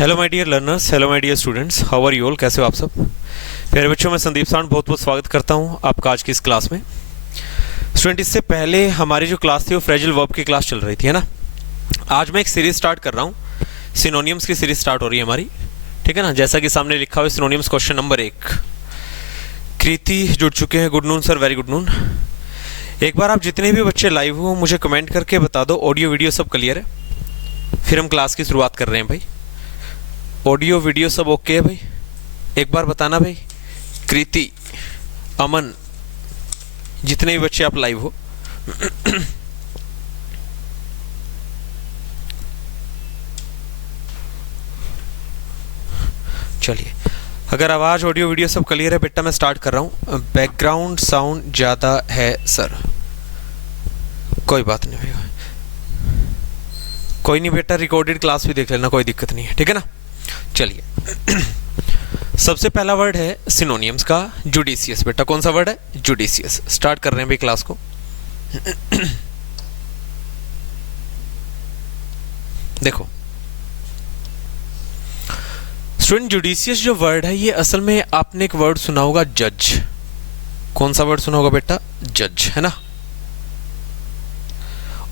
Hello my dear learners, hello my dear students, how are you all. कैसे हो आप सब प्यारे बच्चों। मैं संदीप सांड बहुत बहुत स्वागत करता हूं आपका आज की इस क्लास में। स्टूडेंट, इससे पहले हमारी जो क्लास थी वो फ्रेजल वर्ब की क्लास चल रही थी, है ना। आज मैं एक सीरीज स्टार्ट कर रहा हूं, सिनोनियम्स की सीरीज स्टार्ट हो रही है हमारी, ठीक है ना। जैसा कि सामने लिखा हुआ है सिनोनियम्स क्वेश्चन नंबर 1। कृति जुड़ चुके हैं, good noon sir, very good noon. एक बार आप जितने भी बच्चे लाइव हो मुझे कमेंट करके बता दो ऑडियो वीडियो सब क्लियर है, फिर हम क्लास की शुरुआत कर रहे हैं भाई। ऑडियो वीडियो सब ओके है भाई, एक बार बताना भाई। कृति, अमन, जितने भी बच्चे आप लाइव हो चलिए, अगर आवाज ऑडियो वीडियो सब क्लियर है बेटा मैं स्टार्ट कर रहा हूं। बैकग्राउंड साउंड ज्यादा है सर, कोई बात नहीं भाई, कोई नहीं बेटा, रिकॉर्डेड क्लास भी देख लेना, कोई दिक्कत नहीं है, ठीक है ना। चलिए सबसे पहला वर्ड है सिनोनियम्स का जुडिशियस। बेटा कौन सा वर्ड है? जुडिशियस। स्टार्ट कर रहे हैं भाई क्लास को। देखो स्टूडेंट, जुडिशियस जो वर्ड है ये असल में आपने एक वर्ड सुना होगा जज। कौन सा वर्ड सुना होगा बेटा? जज, है ना।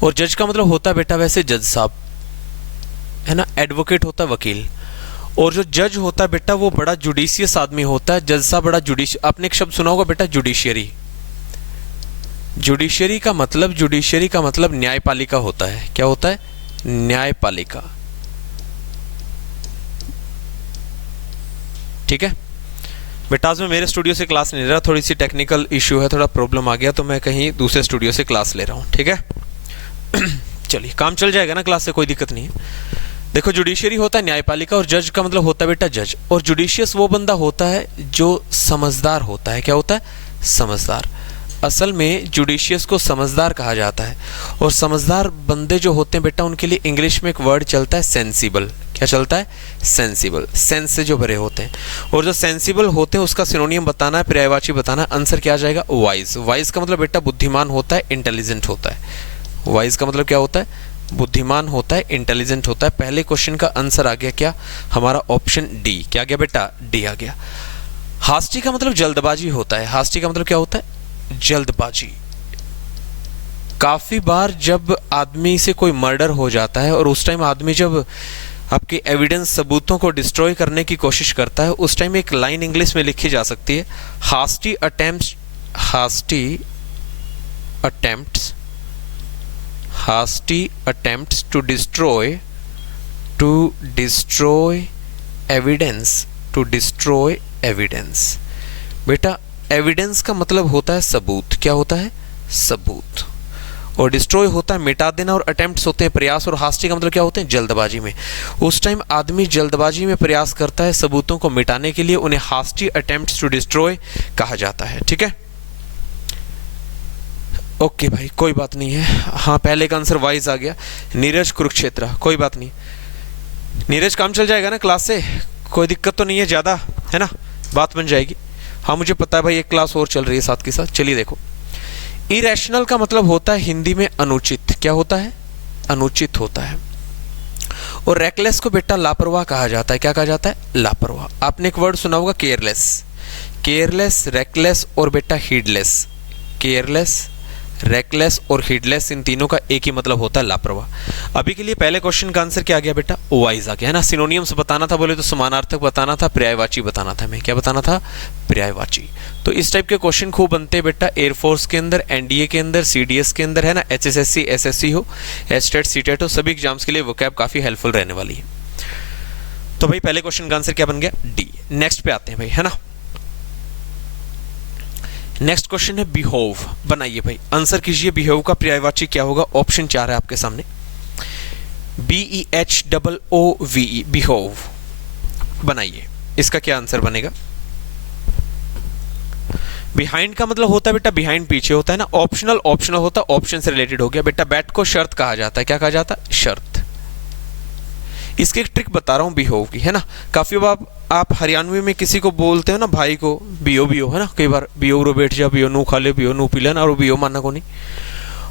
और जज का मतलब होता है बेटा वैसे जज साहब, है ना। एडवोकेट होता है वकील, और जो जज होता है बेटा वो बड़ा जुडिशियस आदमी होता है। जज साहब बड़ा जुडिशियस। आपने एक शब्द सुना होगा बेटा जुडिशियरी। जुडिशियरी का मतलब न्यायपालिका होता है। क्या होता है? न्यायपालिका, ठीक है बेटा। आज मैं मेरे स्टूडियो से क्लास नहीं ले रहा, थोड़ी सी टेक्निकल इश्यू है, थोड़ा प्रॉब्लम आ गया तो मैं कहीं दूसरे स्टूडियो से क्लास ले रहा हूं, ठीक है। चलिए, काम चल जाएगा ना क्लास से, कोई दिक्कत नहीं है। देखो जुडिशियरी होता है न्यायपालिका, और जज का मतलब होता है बेटा जज। और जुडिशियस वो बंदा होता है जो समझदार होता है। क्या होता है? समझदार। असल में जुडिशियस को समझदार कहा जाता है, और समझदार बंदे जो होते हैं बेटा उनके लिए इंग्लिश में एक वर्ड चलता है सेंसिबल। क्या चलता है? सेंसिबल। सेंस से जो भरे होते हैं, और जो सेंसिबल होते हैं उसका सिनोनियम बताना है, पर्यायवाची बताना है। आंसर क्या आ जाएगा? वाइज। वाइज का मतलब बेटा बुद्धिमान होता है, इंटेलिजेंट होता है। वाइज का मतलब क्या होता है? बुद्धिमान होता है, इंटेलिजेंट होता है। पहले क्वेश्चन का आंसर आ गया क्या? हमारा ऑप्शन डी। क्या आ गया बेटा? डी आ गया। हास्टी का मतलब जल्दबाजी होता है। हास्टी का मतलब क्या होता है? जल्दबाजी। काफी बार जब आदमी से कोई मर्डर हो जाता है और उस टाइम आदमी जब आपके एविडेंस सबूतों को डिस्ट्रॉय करने की कोशिश करता है, उस टाइम एक लाइन इंग्लिश में लिखी जा सकती है, हास्टी attempts to destroy evidence। बेटा एविडेंस का मतलब होता है सबूत। क्या होता है? सबूत। और डिस्ट्रॉय होता है मिटा देना, और अटेम्प्ट्स होते हैं प्रयास, और हास्टी का मतलब क्या होते हैं? जल्दबाजी में। उस टाइम आदमी जल्दबाजी में प्रयास करता है सबूतों को मिटाने के लिए, उन्हें हास्टी अटेम्प्ट्स टू डिस्ट्रॉय कहा जाता है, ठीक है। ओके भाई, कोई बात नहीं है। हाँ, पहले का आंसर वाइज आ गया। नीरज कुरुक्षेत्र, कोई बात नहीं। नीरज काम चल जाएगा ना क्लास से, कोई दिक्कत तो नहीं है ज़्यादा, है ना, बात बन जाएगी। हाँ मुझे पता है भाई, एक क्लास और चल रही है साथ के साथ। चलिए देखो, इरेशनल का मतलब होता है हिंदी में अनुचित। क्या होता है? अनुचित होता है। और रेकलेस को बेटा लापरवाह कहा जाता है। क्या कहा जाता है? लापरवाह। आपने एक वर्ड सुना होगा केयरलेस। केयरलेस, रेकलेस और बेटा हीडलेस। केयरलेस, रेकलेस और हीडलेस, इन तीनों का एक ही मतलब होता है लापरवाह। अभी के लिए पहले क्वेश्चन का आंसर क्या आ गया बेटा? वाइज आ गया, है ना। सिनोनियम्स बताना था, बोले तो समानार्थक बताना था, पर्यायवाची बताना था। मैं क्या बताना था? पर्यायवाची। तो इस टाइप के क्वेश्चन खूब बनते हैं बेटा एयरफोर्स के अंदर, एनडीए के अंदर, सीडीएस के अंदर, है ना। एचएसएससी, एसएससी हो, एस्टेट, सीटेट हो, सभी एग्जाम्स के लिए वोकैब काफी हेल्पफुल रहने वाली है। तो भाई पहले क्वेश्चन का आंसर क्या बन गया? डी। नेक्स्ट पे आते हैं भाई, है ना। नेक्स्ट क्वेश्चन है बिहेव। बनाइए भाई, आंसर कीजिए बिहेव का पर्यायवाची क्या होगा। ऑप्शन 4 है आपके सामने, BEHOOVE, बिहेव। बनाइए, इसका क्या आंसर बनेगा? बिहाइंड का मतलब होता है बेटा बिहाइंड, पीछे होता है ना। ऑप्शनल होता है, ऑप्शन से रिलेटेड हो गया बेटा। बैट को शर्त कहा जाता है। क्या कहा जाता है? शर्त। इसकी एक ट्रिक बता रहा हूं बिहेव की, है ना। काफी बार आप हरियाणवी में किसी को बोलते हो ना, भाई को, बियो बियो, है ना। कई बार बियो रो बैठ जा, बियो नू खा ले, बियो नू पी लेना, और बियो मानना को नहीं।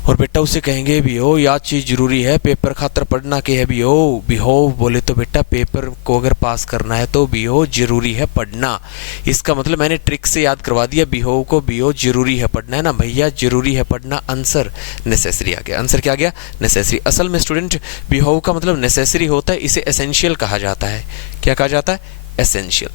और बेटा उसे कहेंगे भी हो याद चीज़ जरूरी है, पेपर खातर पढ़ना के है भी हो बोले तो बेटा पेपर को अगर पास करना है तो भी हो जरूरी है पढ़ना। इसका मतलब मैंने ट्रिक से याद करवा दिया, भी हो जरूरी है पढ़ना, है ना भैया, जरूरी है पढ़ना। आंसर नेसेसरी आ गया। आंसर क्या आ गया? नेसेसरी। असल में स्टूडेंट भी हो का मतलब नेसेसरी होता है, इसे एसेंशियल कहा जाता है। क्या कहा जाता है? एसेंशियल।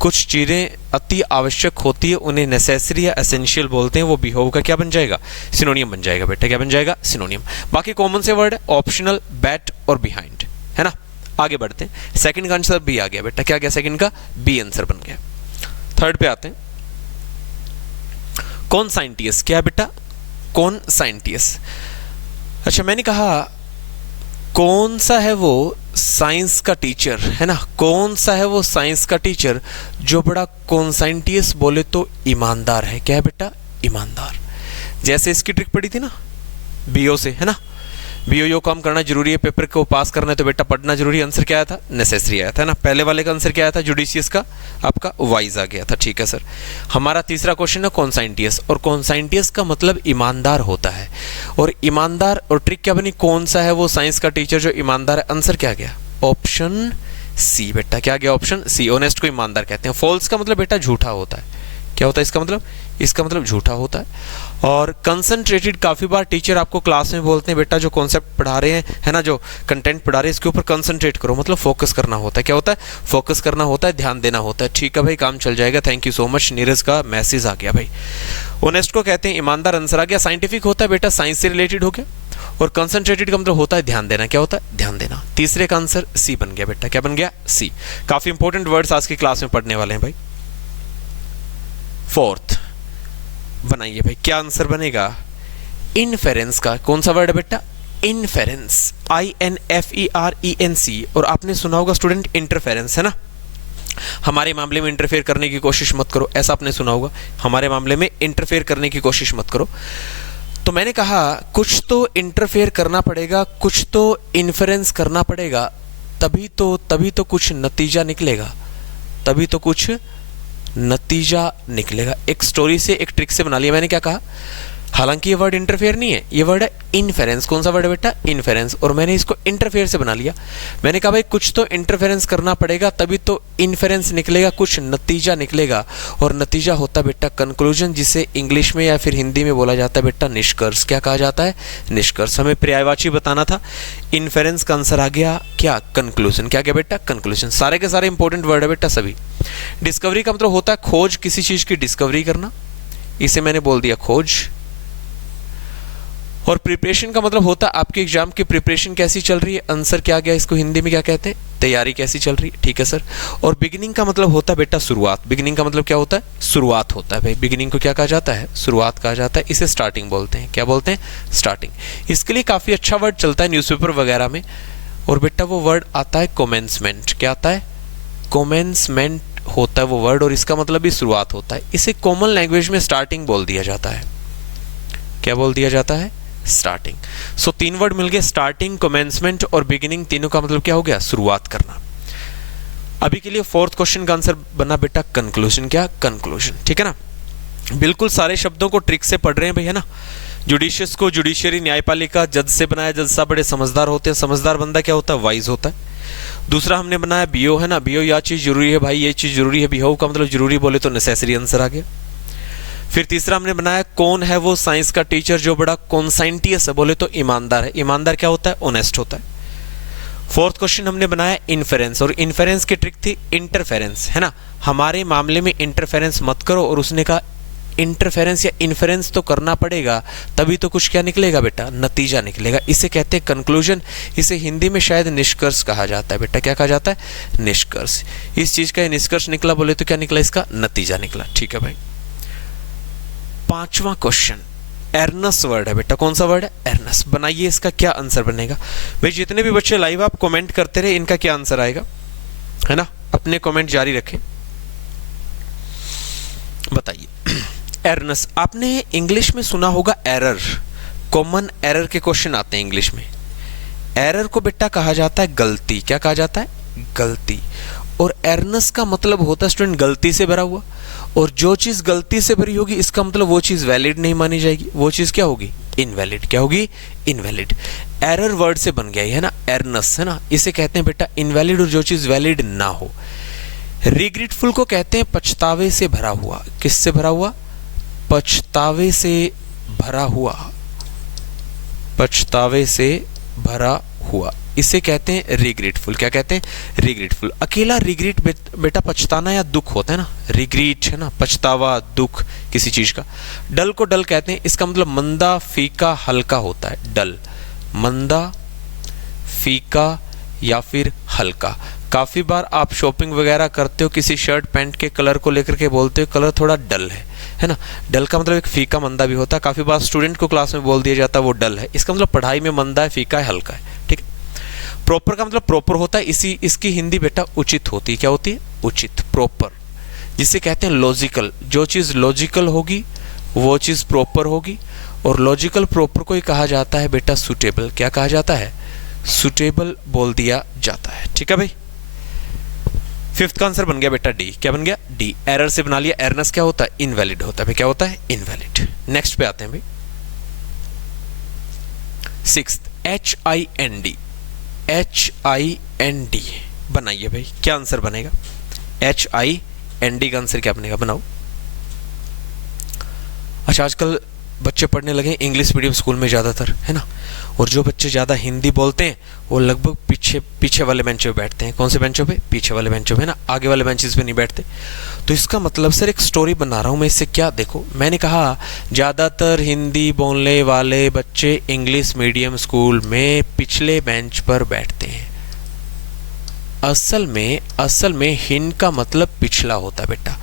कुछ चीज़ें अति आवश्यक होती है उन्हें नेसेसरी या एसेंशियल बोलते हैं, वो बिहेव का क्या बन जाएगा? सिनोनियम बन जाएगा बेटा। क्या बन जाएगा? सिनोनियम। बाकी कॉमन से वर्ड है ऑप्शनल, बैट और बिहाइंड, है ना। आगे बढ़ते हैं। सेकंड का आंसर बी आ गया बेटा। क्या गया? सेकंड का बी आंसर बन गया। थर्ड पे आते हैं। कौन साइंटियस, क्या है बेटा? कौन साइंटियस। अच्छा मैंने कहा कौन सा है वो साइंस का टीचर, है ना, कौन सा है वो साइंस का टीचर जो बड़ा कॉन्साइंटियस बोले तो ईमानदार है। क्या है बेटा? ईमानदार। जैसे इसकी ट्रिक पड़ी थी ना बीओ से, है ना, बीओ यो काम करना जरूरी है, पेपर को पास करना है तो बेटा पढ़ना जरूरी है। आंसर क्या आया था? नेसेसरी आया था ना। पहले वाले का आंसर क्या आया था? जुडिशियस का आपका वाइज आ गया था। ठीक है सर। हमारा तीसरा क्वेश्चन है कॉन्साइंटियस, और कॉन्साइंटियस का मतलब ईमानदार होता है। और ईमानदार, और ट्रिक क्या बनी? कौन सा है वो साइंस का टीचर जो ईमानदार है। आंसर क्या गया? ऑप्शन सी बेटा। क्या गया? Option C. ऑनेस्ट को ईमानदार कहते हैं। फॉल्स का मतलब बेटा झूठा होता है। क्या होता है इसका मतलब? इसका मतलब झूठा होता है। और कंसंट्रेटेड, काफ़ी बार टीचर आपको क्लास में बोलते हैं बेटा जो कॉन्सेप्ट पढ़ा रहे हैं, है ना, जो कंटेंट पढ़ा रहे हैं इसके ऊपर कंसंट्रेट करो, मतलब फोकस करना होता है। क्या होता है? फोकस करना होता है, ध्यान देना होता है। ठीक है भाई, काम चल जाएगा। Thank you so much. Neeraj का मैसेज आ गया भाई। ऑनेस्ट को कहते हैं ईमानदार। आंसर आ गया। साइंटिफिक होता है बेटा, साइंस से रिलेटेड हो गया। और कंसंट्रेटेड का मतलब होता है ध्यान देना। क्या होता है? ध्यान देना। तीसरे का आंसर सी बन गया बेटा। क्या बन गया? सी। काफ़ी इंपॉर्टेंट वर्ड्स आज की क्लास में पढ़ने वाले हैं भाई। फोर्थ बनाइए भाई, क्या आंसर बनेगा? इनफेरेंस का कौन सा वर्ड है बेटा? इनफेरेंस। INFERENC। और आपने सुना होगा स्टूडेंट इंटरफेरेंस, है ना। हमारे मामले में इंटरफेयर करने की कोशिश मत करो, ऐसा आपने सुना होगा। हमारे मामले में इंटरफेयर करने की कोशिश मत करो। तो मैंने कहा कुछ तो इंटरफेयर करना पड़ेगा, कुछ तो इन्फेरेंस करना पड़ेगा, तभी तो कुछ नतीजा निकलेगा। तभी तो कुछ नतीजा निकलेगा। एक स्टोरी से, एक ट्रिक से बना लिया मैंने। क्या कहा? हालांकि ये वर्ड इंटरफेयर नहीं है, ये वर्ड है इनफेरेंस। कौन सा वर्ड है बेटा? इनफेरेंस। और मैंने इसको इंटरफेयर से बना लिया। मैंने कहा भाई कुछ तो इंटरफेरेंस करना पड़ेगा, तभी तो इनफेरेंस निकलेगा, कुछ नतीजा निकलेगा। और नतीजा होता है बेटा कंक्लूजन, जिसे इंग्लिश में या फिर हिंदी में बोला जाता है बेटा निष्कर्ष। क्या कहा जाता है? निष्कर्ष। हमें पर्यायवाची बताना था। इनफेरेंस का आंसर आ गया क्या? कंक्लूजन। क्या गया बेटा? कंक्लूजन। सारे के सारे इंपॉर्टेंट वर्ड है बेटा सभी। डिस्कवरी का मतलब होता है खोज, किसी चीज की डिस्कवरी करना, इसे मैंने बोल दिया खोज। और प्रिपरेशन का मतलब होता है आपके एग्जाम की प्रिपरेशन कैसी चल रही है। आंसर क्या गया? इसको हिंदी में क्या कहते हैं? तैयारी कैसी चल रही है। ठीक है सर। और बिगिनिंग का मतलब होता है बेटा शुरुआत। बिगिनिंग का मतलब क्या होता है? शुरुआत होता है भाई। बिगिनिंग को क्या कहा जाता है? शुरुआत कहा जाता है। इसे स्टार्टिंग बोलते हैं। क्या बोलते हैं? स्टार्टिंग। इसके लिए काफ़ी अच्छा वर्ड चलता है न्यूज़पेपर वगैरह में। और बेटा वो वर्ड आता है कॉमेंसमेंट। क्या आता है? कॉमेंसमेंट होता है वो वर्ड, और इसका मतलब भी शुरुआत होता है। इसे कॉमन लैंग्वेज में स्टार्टिंग बोल दिया जाता है। क्या बोल दिया जाता है? स्टार्टिंग। सो तीन वर्ड मिल गए, स्टार्टिंग, कमेंसमेंट और बिगिनिंग। तीनों का मतलब क्या हो गया? शुरुआत करना। अभी के लिए फोर्थ क्वेश्चन का आंसर बना बेटा कंक्लूजन। क्या? कंक्लूजन। ठीक है ना। बिल्कुल सारे शब्दों को ट्रिक से पढ़ रहे हैं भाई, है ना। जुडिशियस को जुडिशियरी, न्यायपालिका, जज से बनाया। जज साहब बड़े समझदार होते हैं। समझदार बंदा क्या होता है? वाइज होता है। दूसरा हमने बनाया बीओ, है ना। बीओ या चीज़ जरूरी है भाई, ये चीज़ जरूरी है। बिहेव का मतलब जरूरी बोले तो नेसेसरी, आंसर आ गया। फिर तीसरा हमने बनाया कौन है वो साइंस का टीचर जो बड़ा कॉन्साइंटियस है, बोले तो ईमानदार है। ईमानदार क्या होता है? ऑनेस्ट होता है। फोर्थ क्वेश्चन हमने बनाया इन्फेरेंस, और इन्फेरेंस की ट्रिक थी इंटरफेरेंस, है ना। हमारे मामले में इंटरफेरेंस मत करो, और उसने कहा इंटरफेरेंस या इन्फेरेंस तो करना पड़ेगा, तभी तो कुछ क्या निकलेगा बेटा? नतीजा निकलेगा। इसे कहते हैं कंक्लूजन। इसे हिंदी में शायद निष्कर्ष कहा जाता है बेटा। क्या कहा जाता है? निष्कर्ष। इस चीज का निष्कर्ष निकला, बोले तो क्या निकला? इसका नतीजा निकला। ठीक है भाई। पांचवा क्वेश्चन एर्नस वर्ड है बेटा। कौन सा वर्ड है? एर्नस। बनाइए इसका क्या आंसर बनेगा भाई। जितने भी बच्चे लाइव आप कमेंट करते रहे, इनका क्या आंसर आएगा, है ना। अपने कमेंट जारी रखें, बताइए। एर्नस, आपने इंग्लिश में सुना होगा एरर। कॉमन एरर के क्वेश्चन आते हैं इंग्लिश में। एरर को बेटा कहा जाता है गलती। क्या कहा जाता है? गलती। और एर्नस का मतलब होता है स्टूडेंट गलती से भरा हुआ। और जो चीज गलती से भरी होगी इसका मतलब वो चीज वैलिड नहीं मानी जाएगी, वो चीज क्या होगी, इनवैलिड। क्या होगी, इनवैलिड। एरर वर्ड से बन गया है ना, एरनस है ना, इसे कहते हैं बेटा इनवैलिड, और जो चीज वैलिड ना हो। रिग्रेटफुल को कहते हैं पछतावे से भरा हुआ। किससे भरा हुआ, पछतावे से भरा हुआ, पछतावे से भरा हुआ, इसे कहते हैं रिग्रेटफुल। क्या कहते हैं, रिग्रेटफुल। अकेला रिग्रेट बेटा पछताना या दुख होता है ना, रिग्रेट है ना, पछतावा, दुख किसी चीज का। डल को डल कहते हैं, इसका मतलब मंदा, फीका, हल्का होता है। डल, मंदा, फीका या फिर हल्का। काफी बार आप शॉपिंग वगैरह करते हो, किसी शर्ट पैंट के कलर को लेकर के बोलते हो कलर थोड़ा डल है ना। डल का मतलब एक फीका मंदा भी होता है। काफी बार स्टूडेंट को क्लास में बोल दिया जाता है वो डल है, इसका मतलब पढ़ाई में मंदा है, फीका है, हल्का है। ठीक है। प्रॉपर का मतलब प्रॉपर होता है, इसकी हिंदी बेटा उचित होती है। क्या होती है, उचित, प्रॉपर, जिसे कहते हैं लॉजिकल। जो चीज लॉजिकल होगी वो चीज प्रॉपर होगी, और लॉजिकल प्रॉपर को ही कहा जाता है बेटा सुटेबल। क्या कहा जाता है, सुटेबल बोल दिया जाता है। ठीक है भाई। फिफ्थ का आंसर बन गया बेटा डी। क्या बन गया, डी। एरर से बना लिया, एरनस क्या होता है, इनवैलिड होता है भाई। क्या होता है, इनवैलिड। नेक्स्ट पे आते हैं भाई, सिक्स्थ, HIND। HIND बनाइए भाई, क्या आंसर बनेगा, HIND का आंसर क्या बनेगा, बनाओ। अच्छा, आजकल बच्चे पढ़ने लगे इंग्लिश मीडियम स्कूल में ज़्यादातर, है ना, और जो बच्चे ज़्यादा हिंदी बोलते हैं वो लगभग पीछे वाले बेंचों पे बैठते हैं। कौन से बेंचों पे, पीछे वाले बेंचों पे, है ना, आगे वाले बेंचेस पे नहीं बैठते। तो इसका मतलब सर एक स्टोरी बना रहा हूँ मैं इससे, क्या देखो मैंने कहा ज़्यादातर हिंदी बोलने वाले बच्चे इंग्लिश मीडियम स्कूल में पिछले बेंच पर बैठते हैं। असल में हिंद का मतलब पिछला होता है बेटा,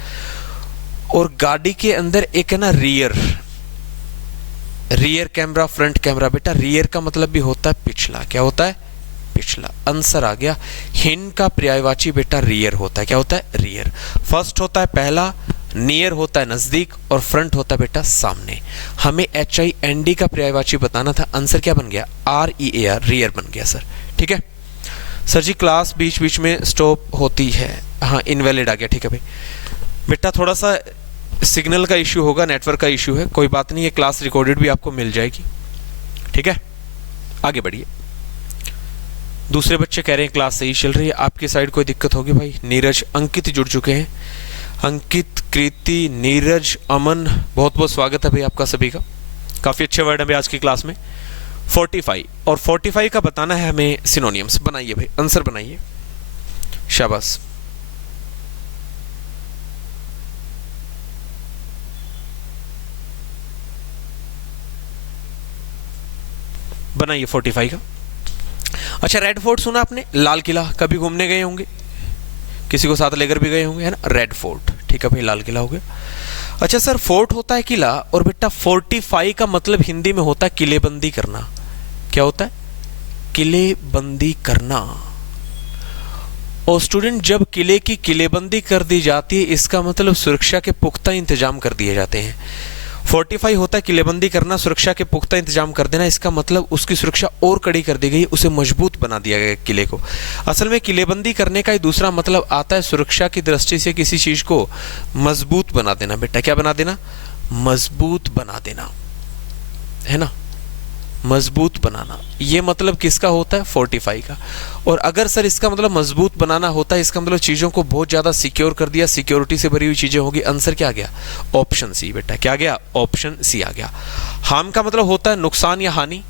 और गाड़ी के अंदर एक है ना रियर कैमरा, फ्रंट कैमरा। बेटा रियर का मतलब भी होता है पिछला। क्या होता है, पिछला। आंसर आ गया। हिंद का पर्यायवाची बेटा रियर होता है। क्या होता है, रियर। फर्स्ट होता है पहला, नियर होता है नजदीक, और फ्रंट होता है बेटा सामने। हमें HIND का पर्यायवाची बताना था। आंसर क्या बन गया, REAR, रियर बन गया सर। ठीक है सर जी, क्लास बीच बीच में स्टॉप होती है। हाँ, इनवैलिड आ गया। ठीक है भाई। बेटा थोड़ा सा सिग्नल का इश्यू होगा, नेटवर्क का इश्यू है, कोई बात नहीं, ये क्लास रिकॉर्डेड भी आपको मिल जाएगी। ठीक है, आगे बढ़िए। दूसरे बच्चे कह रहे हैं क्लास सही चल रही है, आपकी साइड कोई दिक्कत होगी भाई। नीरज, अंकित जुड़ चुके हैं। अंकित, कृति, नीरज, अमन, बहुत बहुत स्वागत है भाई आपका सभी का। काफ़ी अच्छे वर्ड है भाई आज की क्लास में। 45 और 45 का बताना है हमें सिनोनियम्स। बनाइए भाई, आंसर बनाइए, शाबाश। बनाइए 45 का। अच्छा, रेड फोर्ट सुना आपने, लाल किला, कभी घूमने गए होंगे, किसी को साथ लेकर भी गए होंगे, है ना, रेड फोर्ट। ठीक है भाई, लाल किला हो गया। अच्छा सर, फोर्ट होता है किला, और बेटा 45 का मतलब हिंदी में होता है किलेबंदी करना। क्या होता है, किलेबंदी करना। और स्टूडेंट, जब किले की किलेबंदी कर दी जाती है इसका मतलब सुरक्षा के पुख्ता इंतजाम कर दिए जाते हैं। 45 होता है किलेबंदी करना, सुरक्षा के पुख्ता इंतजाम कर देना। इसका मतलब उसकी सुरक्षा और कड़ी कर दी गई, उसे मजबूत बना दिया गया किले को। असल में किलेबंदी करने का ही दूसरा मतलब आता है सुरक्षा की दृष्टि से किसी चीज को मजबूत बना देना। बेटा क्या बना देना, मजबूत बना देना, है ना, मजबूत बनाना। ये मतलब किसका होता है, 45 का। और अगर सर इसका मतलब मजबूत बनाना होता है, इसका मतलब चीज़ों को बहुत ज़्यादा सिक्योर कर दिया, सिक्योरिटी से भरी हुई चीज़ें होगी। आंसर क्या आ गया, ऑप्शन सी। बेटा क्या गया, ऑप्शन सी आ गया। हार्म का मतलब होता है नुकसान या हानि,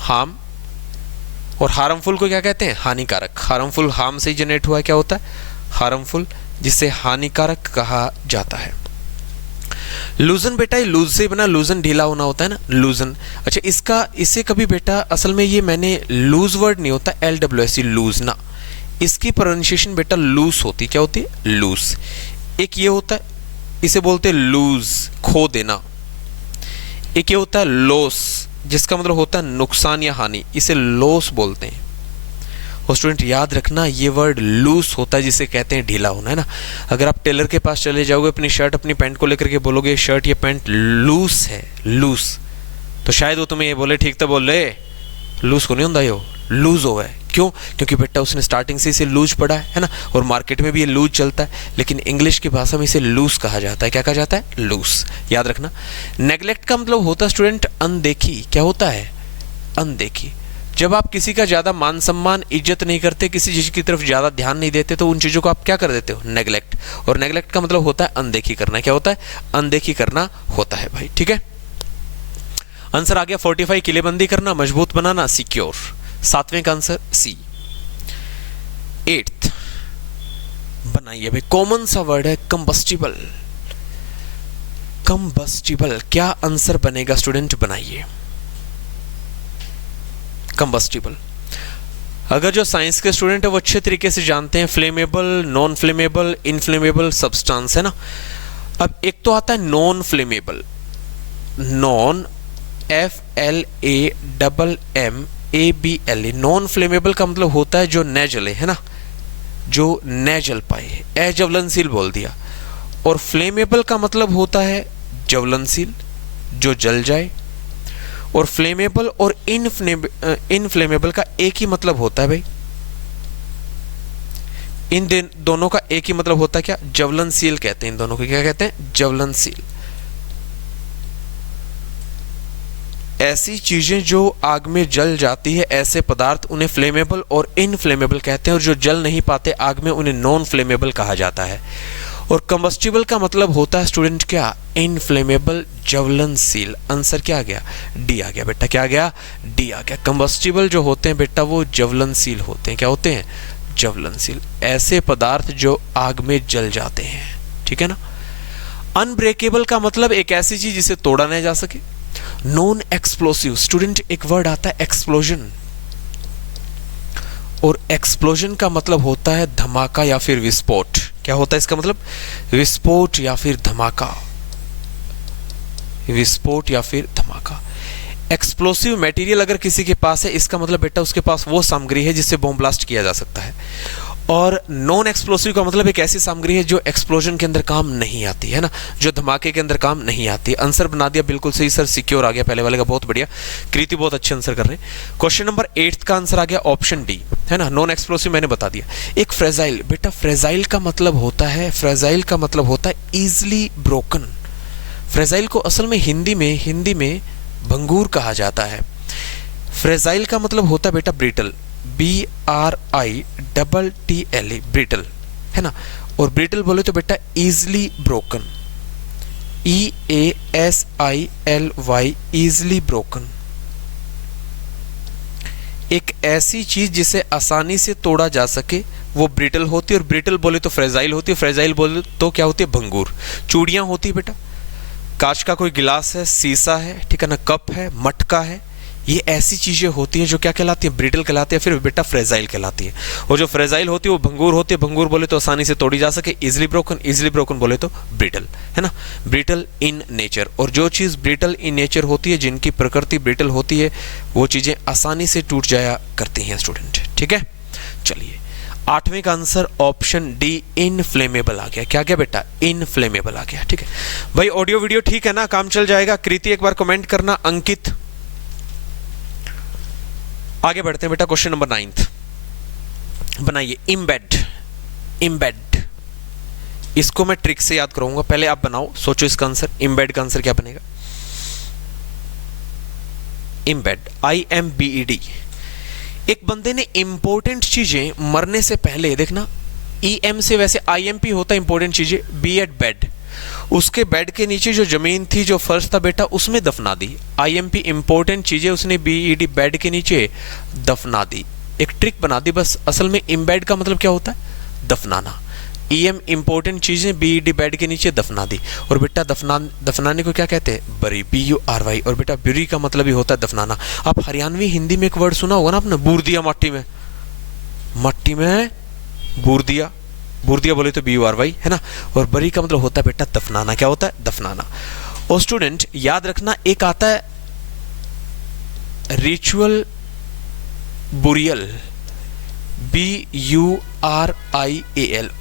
हार्म। और हार्मफुल को क्या कहते हैं, हानिकारक। हार्मफुल हार्म से ही जनरेट हुआ है, क्या होता है, हार्मफुल, जिसे हानिकारक कहा जाता है। लूजन बेटा, ये लूज से बना, लूजन ढीला होना होता है ना, लूजन। अच्छा, इसे कभी बेटा, असल में ये मैंने लूज वर्ड नहीं होता, LWS, लूज ना, इसकी प्रोनाउंसिएशन बेटा लूज होती। क्या होती है, लूज। एक ये होता है, इसे बोलते हैं लूज, खो देना। एक ये होता है लॉस, जिसका मतलब होता है नुकसान या हानि, इसे लॉस बोलते हैं। और स्टूडेंट याद रखना, ये वर्ड लूज होता है जिसे कहते हैं ढीला होना, है ना। अगर आप टेलर के पास चले जाओगे, अपनी शर्ट अपनी पैंट को लेकर के बोलोगे शर्ट या पैंट लूज है, लूज, तो शायद वो तुम्हें ये बोले ठीक तो बोल रहे, लूज को नहीं होता, यो लूज हो है। क्यों? क्योंकि बेटा उसने स्टार्टिंग से इसे लूज पढ़ा है ना, और मार्केट में भी ये लूज चलता है, लेकिन इंग्लिश की भाषा में इसे लूज कहा जाता है। क्या कहा जाता है? लूज। याद रखना। नेग्लेक्ट का मतलब होता है स्टूडेंट अनदेखी। क्या होता है? अनदेखी। जब आप किसी का ज़्यादा मान सम्मान इज्जत नहीं करते, किसी चीज़ की तरफ ज़्यादा ध्यान नहीं देते, तो उन चीज़ों को आप क्या कर देते हो? नेग्लेक्ट। और नेग्लेक्ट का मतलब होता है अनदेखी करना। क्या होता है? अनदेखी करना होता है भाई, ठीक है। आंसर आ गया 45, किलेबंदी करना, मजबूत बनाना, सिक्योर। 7वें का आंसर सी। 8th बनाइए भाई, कॉमन सा वर्ड है कंबस्टिबल। कंबस्टिबल क्या आंसर बनेगा स्टूडेंट? बनाइए कंबस्टिबल। अगर जो साइंस के स्टूडेंट है वो अच्छे तरीके से जानते हैं flammable, non flammable, inflammable substance, है ना। अब एक तो आता है non flammable, non FLAMMABLE, non flammable का मतलब होता है जो न जले, है ना, जो न जल पाए, अज्वलनशील बोल दिया। और फ्लेमेबल का मतलब होता है ज्वलनशील, जो जल जाए। और फ्लेमेबल और इनफ्लेमेबल का एक ही मतलब होता है भाई, इन दोनों का एक ही मतलब होता है क्या? ज्वलनशील कहते हैं इन दोनों को। क्या कहते हैं? ज्वलनशील। ऐसी चीजें जो आग में जल जाती है, ऐसे पदार्थ, उन्हें फ्लेमेबल और इनफ्लेमेबल कहते हैं, और जो जल नहीं पाते आग में, उन्हें नॉन फ्लेमेबल कहा जाता है। और कंबस्टिबल का मतलब होता है स्टूडेंट क्या? इनफ्लेमेबल, ज्वलनशील। आंसर क्या आ गया? डी आ गया बेटा। क्या आ गया? डी आ गया। कंबस्टिबल जो होते हैं बेटा वो ज्वलनशील होते हैं। क्या होते हैं? ज्वलनशील। ऐसे पदार्थ जो आग में जल जाते हैं, ठीक है ना। अनब्रेकेबल का मतलब एक ऐसी चीज जिसे तोड़ा नहीं जा सके। नॉन एक्सप्लोसिव, स्टूडेंट एक वर्ड आता है एक्सप्लोजन, और एक्सप्लोजन का मतलब होता है धमाका या फिर विस्फोट। क्या होता है इसका मतलब? विस्फोट या फिर धमाका, विस्फोट या फिर धमाका। एक्सप्लोसिव मटेरियल अगर किसी के पास है, इसका मतलब बेटा उसके पास वो सामग्री है जिससे बॉम्ब ब्लास्ट किया जा सकता है। और नॉन एक्सप्लोसिव का मतलब एक ऐसी सामग्री है जो एक्सप्लोजन के अंदर काम नहीं आती, है ना, जो धमाके के अंदर काम नहीं आती। आंसर बना दिया बिल्कुल सही सर, सिक्योर आ गया पहले वाले का, बहुत बढ़िया। कृति बहुत अच्छे आंसर कर रहे हैं। क्वेश्चन नंबर 8 का आंसर आ गया ऑप्शन डी, है ना, नॉन एक्सप्लोसिव मैंने बता दिया। एक फ्रेजाइल, बेटा फ्रेजाइल का मतलब होता है, फ्रेजाइल का मतलब होता है इजिली ब्रोकन। फ्रेजाइल को असल में हिंदी में भंगूर कहा जाता है। फ्रेजाइल का मतलब होता है बेटा ब्रिटल, BRITTLE, ब्रिटल, है ना। और ब्रिटल बोले तो बेटा easily broken, EASILY, easily broken. एक ऐसी चीज जिसे आसानी से तोड़ा जा सके वो ब्रिटल होती है, और ब्रिटल बोले तो फ्रेजाइल होती है, फ्रेजाइल बोले तो क्या होती है? भंगूर। चूड़ियां होती है बेटा, कांच का कोई गिलास है, शीशा है, ठीक है ना, कप है, मटका है, ये ऐसी चीजें होती हैं जो क्या कहलाती है? ब्रिटल कहलाती है, फिर बेटा फ्रेजाइल कहलाती है। और जो फ्रेजाइल होती है वो भंगूर होती है, भंगूर बोले तो आसानी से तोड़ी जा सके, इजिली ब्रोकन, इजिली ब्रोकन बोले तो ब्रिटल, है ना, ब्रिटल इन नेचर। और जो चीज ब्रिटल इन नेचर होती है, जिनकी प्रकृति ब्रिटल होती है, वो चीजें आसानी से टूट जाया करती हैं स्टूडेंट, ठीक है। चलिए 8वें का आंसर ऑप्शन डी, इनफ्लेमेबल आ गया। क्या गया बेटा? इनफ्लेमेबल आ गया, ठीक है भाई। ऑडियो वीडियो ठीक है ना, काम चल जाएगा। कृति एक बार कमेंट करना, अंकित। आगे बढ़ते हैं बेटा, क्वेश्चन नंबर 9 बनाइए। इम्बेड, इम्बेड, इसको मैं ट्रिक से याद कराऊंगा, पहले आप बनाओ, सोचो इसका आंसर। इम्बेड का आंसर क्या बनेगा? Embed, IMBED। एक बंदे ने इंपॉर्टेंट चीजें मरने से पहले, देखना EM से वैसे IMP होता है इंपॉर्टेंट चीजें, बी एट बेड, उसके बेड के नीचे जो जमीन थी, जो फर्श था बेटा, उसमें दफना दी। IMP इंपॉर्टेंट चीजें उसने BED बेड के नीचे दफना दी। एक ट्रिक बना दी बस। असल में इम्बेड का मतलब क्या होता है? दफनाना। EM इंपॉर्टेंट चीजें BED बेड के नीचे दफना दी। और बेटा दफनाने को क्या कहते हैं? बरी, BURY। और बेटा बुरी का मतलब ही होता है दफनाना। आप हरियाणवी हिंदी में एक वर्ड सुना होगा ना आपने, बूर दिया मट्टी में, मट्टी में बूर दिया, बूर दिया बोले तो BURY, है ना। और बरी का मतलब होता है बेटा दफनाना। क्या होता है? दफनाना। और स्टूडेंट याद रखना, एक आता है रिचुअल बुरियल, BURIAL।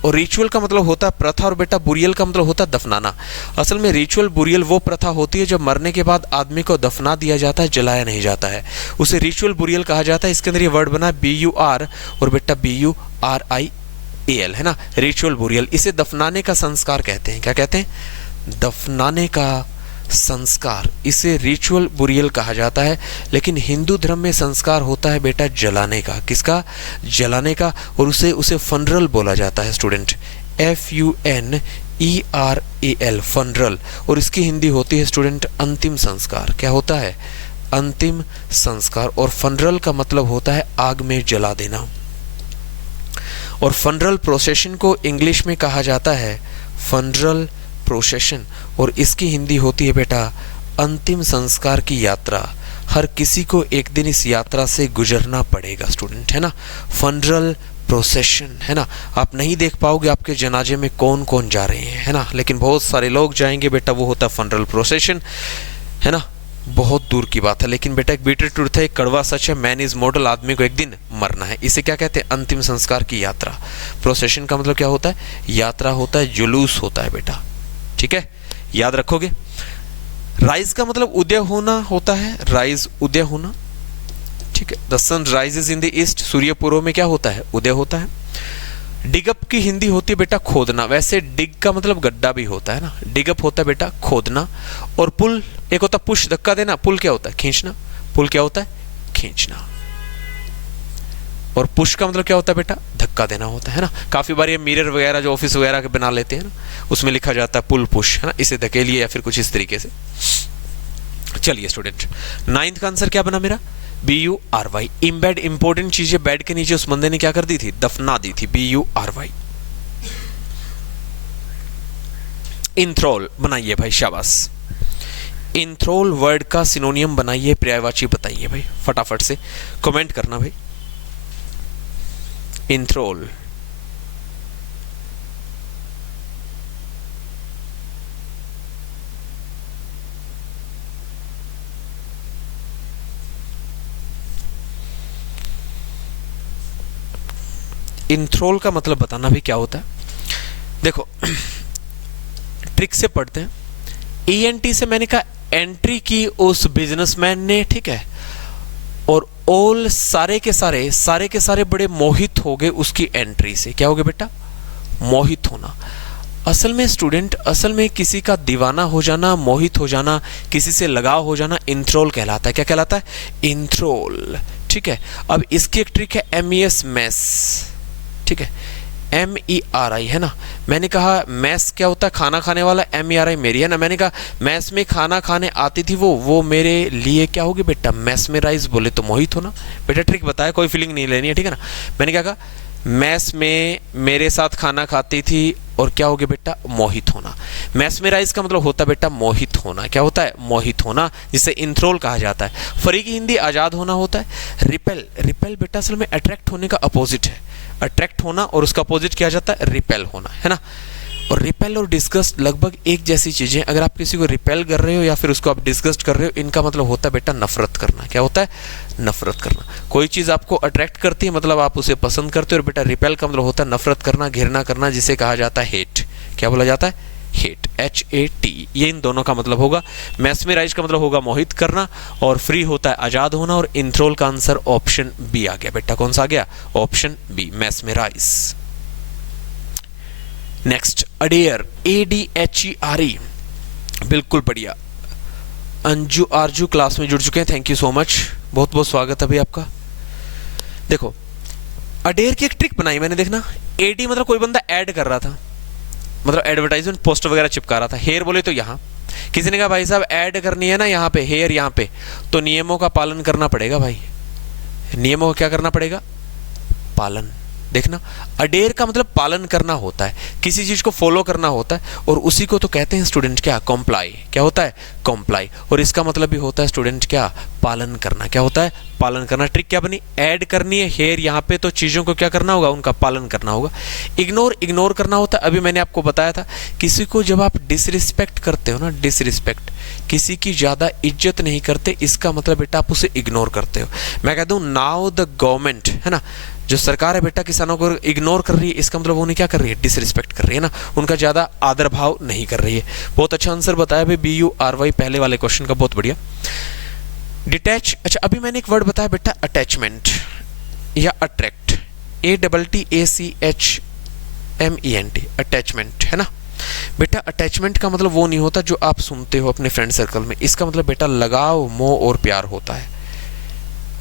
और रिचुअल का मतलब होता है प्रथा और बेटा बुरियल का मतलब होता है दफनाना। असल में रिचुअल बुरियल वो प्रथा होती है जब मरने के बाद आदमी को दफना दिया जाता है, जलाया नहीं जाता है, उसे रिचुअल बुरियल कहा जाता है। इसके अंदर ये वर्ड बना है BUR और बेटा BURIAL, है ना, रिचुअल बुरियल। इसे दफनाने का संस्कार कहते हैं। क्या कहते हैं? दफनाने का संस्कार, इसे रिचुअल बुरियल कहा जाता है। लेकिन हिंदू धर्म में संस्कार होता है बेटा जलाने का। किसका? जलाने का। और उसे फनरल बोला जाता है स्टूडेंट, FUNERAL, फनरल। और इसकी हिंदी होती है स्टूडेंट अंतिम संस्कार। क्या होता है? अंतिम संस्कार। और फनरल का मतलब होता है आग में जला देना। और फनरल प्रोसेशन को इंग्लिश में कहा जाता है फनरल प्रोसेशन। और इसकी हिंदी होती है बेटा अंतिम संस्कार की यात्रा। हर किसी को एक दिन इस यात्रा से गुजरना पड़ेगा स्टूडेंट, है ना। फनरल प्रोसेशन, है ना। आप नहीं देख पाओगे आपके जनाजे में कौन कौन जा रहे हैं, है ना, लेकिन बहुत सारे लोग जाएंगे बेटा, वो होता है फनरल प्रोसेशन, है ना। बहुत दूर की बात है, लेकिन बेटा एक बिटर ट्रूथ है, एक कड़वा सच है, मैन इज मॉर्टल, आदमी को एक दिन मरना है। इसे क्या कहते हैं? अंतिम संस्कार की यात्रा। प्रोसेशन का मतलब क्या होता है? यात्रा होता है, जुलूस होता है बेटा, ठीक है, याद रखोगे। राइज का मतलब उदय होना होता है, राइज उदय होना, ठीक है। The sun rises in the east, सूर्य पूर्व में क्या होता है? उदय होता है। डिगअप की हिंदी होती है बेटा खोदना। वैसे डिग का मतलब गड्ढा भी होता है ना, डिगअप होता है बेटा खोदना। और पुल एक होता है पुश, धक्का देना, पुल क्या होता है? खींचना। पुल क्या होता है? खींचना। और पुश का मतलब क्या होता है बेटा? धक्का देना होता है ना। काफी बार ये मिरर वगैरह जो ऑफिस वगैरह के बना लेते हैं ना, उसमें लिखा जाता है पुल पुश, है ना, इसे धकेलिए या फिर कुछ इस तरीके से। चलिए स्टूडेंट, 9th का आंसर क्या बना मेरा? BURY। इम्बेड, इंपॉर्टेंट चीजें बेड के नीचे उस बंदे ने क्या कर दी थी? दफना दी थी, BURY। इंथ्रोल बनाइए भाई, शाबाश। इंथ्रोल वर्ड का सिनोनियम बनाइए, पर्यायवाची बताइए भाई, फटाफट से कमेंट करना भाई। इंथ्रोल, इंथ्रोल का मतलब बताना भी क्या होता है। देखो ट्रिक से पढ़ते हैं। ENT से मैंने कहा एंट्री की उस बिजनेसमैन ने, ठीक है, और ऑल सारे के सारे बड़े मोहित हो गए उसकी एंट्री से। क्या हो गया बेटा? मोहित होना। असल में स्टूडेंट, असल में किसी का दीवाना हो जाना, मोहित हो जाना, किसी से लगाव हो जाना इंथ्रोल कहलाता है। क्या कहलाता है? इंथ्रोल, ठीक है। अब इसकी एक ट्रिक है MES, मैस, ठीक है, MERI, है ना। मैंने कहा मैस क्या होता है? खाना खाने वाला। MERI मेरी, है ना। मैंने कहा मैस में खाना खाने आती थी वो मेरे लिए क्या होगी बेटा? मैसमेराइज। बोले तो मोहित होना। बेटा ट्रिक बताया, कोई फीलिंग नहीं लेनी है, ठीक है ना। मैंने क्या कहा? मैस में मेरे साथ खाना खाती थी और क्या हो गया बेटा? मोहित होना। मैसमेराइज का मतलब होता है बेटा मोहित होना। क्या होता है? मोहित होना, जिसे इंथ्रोल कहा जाता है। फ्री की हिंदी आजाद होना होता है। रिपेल, रिपेल बेटा असल में अट्रैक्ट होने का अपोजिट है। अट्रैक्ट होना और उसका अपोजिट किया जाता है रिपेल होना, है ना। और रिपेल और डिस्गस्ट लगभग एक जैसी चीजें। अगर आप किसी को रिपेल कर रहे हो या फिर उसको आप डिस्गस्ट कर रहे हो, इनका मतलब होता है बेटा नफरत करना। क्या होता है? नफरत करना। कोई चीज आपको अट्रैक्ट करती है मतलब आप उसे पसंद करते हो, और बेटा रिपेल का मतलब होता है नफरत करना, घृणा करना, जिसे कहा जाता है हेट। क्या बोला जाता है? Hate, HAT। ये इन दोनों का मतलब होगा। मैसमेराइज का मतलब होगा मोहित करना, और फ्री होता है आजाद होना, और इंथ्रोल का आंसर ऑप्शन बी आ गया बेटा। कौन सा आ गया? Option B, mesmerise. Next, adhere, ADHERE। बिल्कुल बढ़िया। अंजू आरजू क्लास में जुड़ चुके हैं, थैंक यू सो मच, बहुत बहुत स्वागत है भाई आपका। देखो अडेयर की एक ट्रिक बनाई मैंने, देखना। AD मतलब कोई बंदा ऐड कर रहा था, मतलब एडवर्टाइजमेंट पोस्टर वगैरह चिपका रहा था। हेयर बोले तो यहाँ किसी ने कहा भाई साहब ऐड करनी है ना यहाँ पे, हेयर यहाँ पे, तो नियमों का पालन करना पड़ेगा भाई। नियमों का क्या करना पड़ेगा? पालन। देखना, अडेयर का मतलब पालन करना होता है, किसी चीज को फॉलो करना होता है, और उसी को तो कहते हैं स्टूडेंट क्या? कॉम्प्लाई। क्या होता है? कॉम्प्लाई। और इसका मतलब भी होता है स्टूडेंट क्या? पालन करना। क्या होता है? पालन करना। ट्रिक क्या बनी? ऐड करनी है हेयर यहाँ पे, तो चीजों को क्या करना होगा? उनका पालन करना होगा। इग्नोर, इग्नोर करना होता है। अभी मैंने आपको बताया था, किसी को जब आप डिसरिस्पेक्ट करते हो ना, डिसरिस्पेक्ट, किसी की ज्यादा इज्जत नहीं करते, इसका मतलब बेटा आप उसे इग्नोर करते हो। मैं कहता हूँ नाउ द गवर्नमेंट, है ना, जो सरकार है बेटा किसानों को इग्नोर कर रही है, इसका मतलब वो उन्हें क्या कर रही है, डिसरिस्पेक्ट कर रही है ना, उनका ज्यादा आदर भाव नहीं कर रही है। बहुत अच्छा आंसर बताया भाई, BURY पहले वाले क्वेश्चन का, बहुत बढ़िया। डिटैच, अच्छा अभी मैंने एक वर्ड बताया बेटा अटैचमेंट या अट्रैक्ट, ATTACHMENT, अटैचमेंट है ना बेटा। अटैचमेंट का मतलब वो नहीं होता जो आप सुनते हो अपने फ्रेंड सर्कल में, इसका मतलब बेटा लगाव, मोह और प्यार होता है,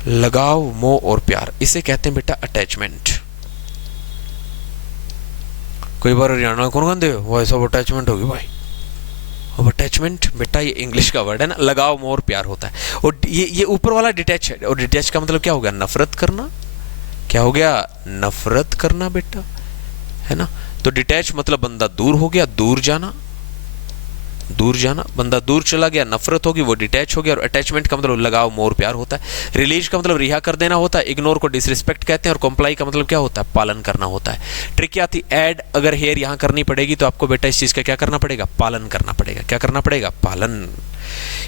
लगाव, मोह और प्यार, इसे कहते हैं बेटा अटैचमेंट। कई बार हरियाणा कौन कहते हो वॉइस ऑफ अटैचमेंट होगी भाई, अब अटैचमेंट बेटा ये इंग्लिश का वर्ड है ना, लगाव, मोह और प्यार होता है। और ये ऊपर वाला डिटैच है, और डिटैच का मतलब क्या हो गया, नफरत करना, क्या हो गया, नफरत करना बेटा, है ना। तो डिटैच मतलब बंदा दूर हो गया, दूर जाना, दूर जाना, बंदा दूर चला गया, नफरत होगी, वो डिटैच हो गया। और अटैचमेंट का मतलब लगाव, मोह, प्यार होता है। रिलीज का मतलब रिहा कर देना होता है, इग्नोर को डिसरिस्पेक्ट कहते हैं, और कंप्लाई का मतलब क्या होता है, पालन करना होता है। ट्रिक क्या थी, ऐड अगर हेयर यहाँ करनी पड़ेगी तो आपको बेटा इस चीज का क्या करना पड़ेगा, पालन करना पड़ेगा। क्या करना पड़ेगा, पालन।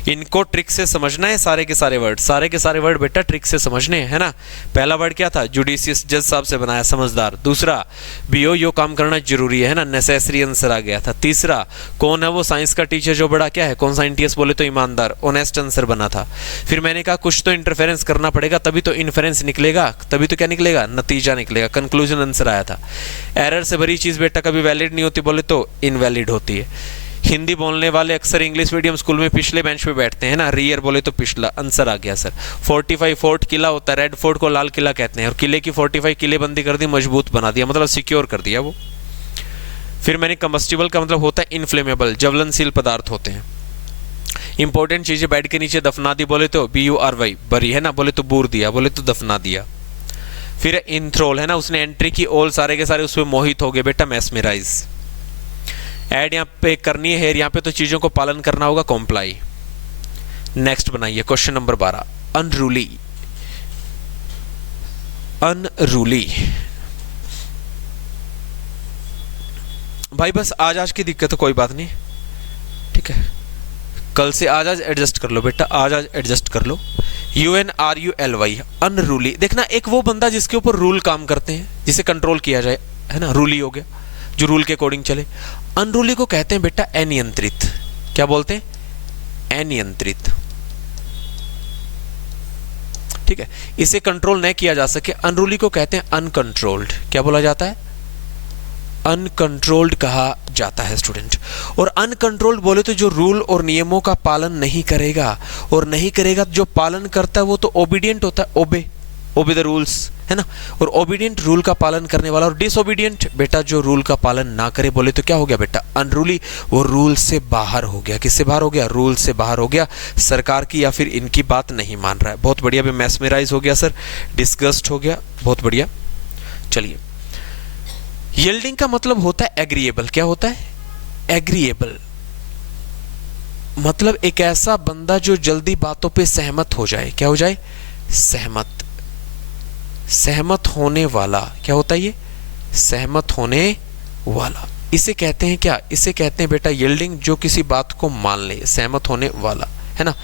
इनको ट्रिक से समझना है, सारे के सारे वर्ड, सारे के सारे वर्ड बेटा ट्रिक से समझने हैं, है ना। पहला वर्ड क्या था, जुडिशियस, जज साहब से बनाया, समझदार। दूसरा, बीओ यो काम करना जरूरी है ना, नेसेसरी आंसर आ गया था। तीसरा, कौन है वो साइंस का टीचर जो बड़ा क्या है, कौन सा इंटीएस बोले तो ईमानदार, ऑनेस्ट आंसर बना था। फिर मैंने कहा कुछ तो इंटरफेरेंस करना पड़ेगा, तभी तो इन्फेरेंस निकलेगा, तभी तो क्या निकलेगा, नतीजा निकलेगा, कंक्लूजन आंसर आया था। एरर से भरी चीज बेटा कभी वैलिड नहीं होती बोले तो इनवैलिड होती है। हिंदी बोलने वाले अक्सर इंग्लिश मीडियम स्कूल में पिछले बेंच पे बैठते हैं ना, रियर बोले तो पिछला, आंसर आ गया सर। 45 फोर्ट किला होता है, रेड फोर्ट को लाल किला कहते हैं, और किले की 45 किलेबंदी कर दी, मजबूत बना दिया, मतलब सिक्योर कर दिया वो। फिर मैंने कम्बस्टिबल का मतलब होता है इनफ्लेमेबल, ज्वलनशील पदार्थ होते हैं। इंपॉर्टेंट चीजें बेड के नीचे दफना दी बोले तो BURY, बरी है ना, बोले तो बूर दिया, बोले तो दफना दिया। फिर इंथ्रोल है ना, उसने एंट्री की, ऑल सारे के सारे उसमें मोहित हो गए बेटा, मैस्मेराइज। ऐड यहाँ पे करनी है, यहाँ पे तो चीजों को पालन करना होगा, कॉम्प्लाई। नेक्स्ट बनाइए क्वेश्चन नंबर 12, अनरूली। अनरूली भाई बस आज की दिक्कत है, कोई बात नहीं, ठीक है, कल से आज एडजस्ट कर लो बेटा, आज एडजस्ट कर लो। UNRULY, unruly. देखना एक वो बंदा जिसके ऊपर रूल काम करते हैं, जिसे कंट्रोल किया जाए, है ना, रूली हो गया, जो रूल के अकॉर्डिंग चले। अनरूली को कहते हैं बेटा अनियंत्रित। क्या बोलते हैं, अनियंत्रित, ठीक है। इसे कंट्रोल नहीं किया जा सके, अनरूली को कहते हैं अनकंट्रोल्ड। क्या बोला जाता है, अनकंट्रोल्ड कहा जाता है स्टूडेंट। और अनकंट्रोल्ड बोले तो जो रूल और नियमों का पालन नहीं करेगा, और नहीं करेगा जो पालन करता है वो तो ओबीडियंट होता है, ओबे द रूल्स, है ना। और ओबीडियंट रूल का पालन करने वाला, और डिसओबीडियंट बेटा जो रूल का पालन ना करे बोले तो क्या हो गया बेटा, अनरूली, वो रूल से बाहर हो गया। किससे बाहर हो गया, रूल से बाहर हो गया, सरकार की या फिर इनकी बात नहीं मान रहा है। बहुत बढ़िया, भी मैस्मेराइज हो गया सर, डिस्गस्ट हो गया, बहुत बढ़िया। चलिए, यील्डिंग का मतलब होता है एग्रीएबल। क्या होता है, एग्रीएबल, मतलब एक ऐसा बंदा जो जल्दी बातों पे सहमत हो जाए। क्या हो जाए, सहमत, सहमत होने वाला। क्या होता है ये, सहमत होने वाला। इसे कहते हैं क्या, इसे कहते हैं बेटा यील्डिंग, जो किसी बात को मान ले, सहमत होने वाला, है ना।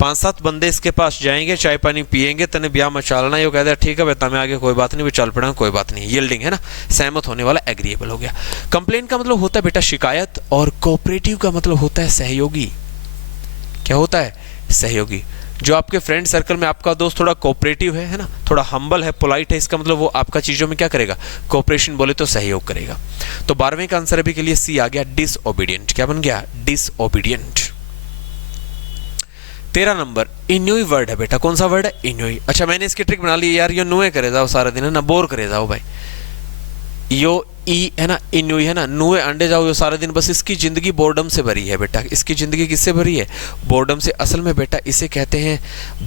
5-7 बंदे इसके पास जाएंगे, चाय पानी पिएंगे, तने ब्याह मचालना, ये कहता है ठीक है बेटा मैं आगे कोई बात नहीं, चल पड़ा कोई बात नहीं, यील्डिंग है ना, सहमत होने वाला, एग्रीएबल हो गया। कंप्लेंट का मतलब होता है बेटा शिकायत, और कोऑपरेटिव का मतलब होता है सहयोगी। क्या होता है, सहयोगी। जो आपके फ्रेंड सर्कल में आपका दोस्त थोड़ा कोऑपरेटिव है ना, थोड़ा हम्बल है, पोलाइट है, इसका मतलब वो आपका चीजों में क्या करेगा, कोऑपरेशन बोले तो सहयोग करेगा। तो 12वें का आंसर अभी के लिए सी आ गया, डिसओबीडियंट। क्या बन गया, डिसओबीडियंट। 13 नंबर, इन्यूई वर्ड है बेटा। कौन सा वर्ड है, इन्यूई। अच्छा मैंने इसकी ट्रिक बना ली यार, ये नुए करे जाओ सारा दिन, है ना, बोर करे जाओ भाई, यो ई है ना, इन्यूई है ना, नुए अंडे जाओ यो सारा दिन, बस इसकी जिंदगी बोर्डम से भरी है बेटा। इसकी जिंदगी किससे भरी है, बोर्डम से। असल में बेटा इसे कहते हैं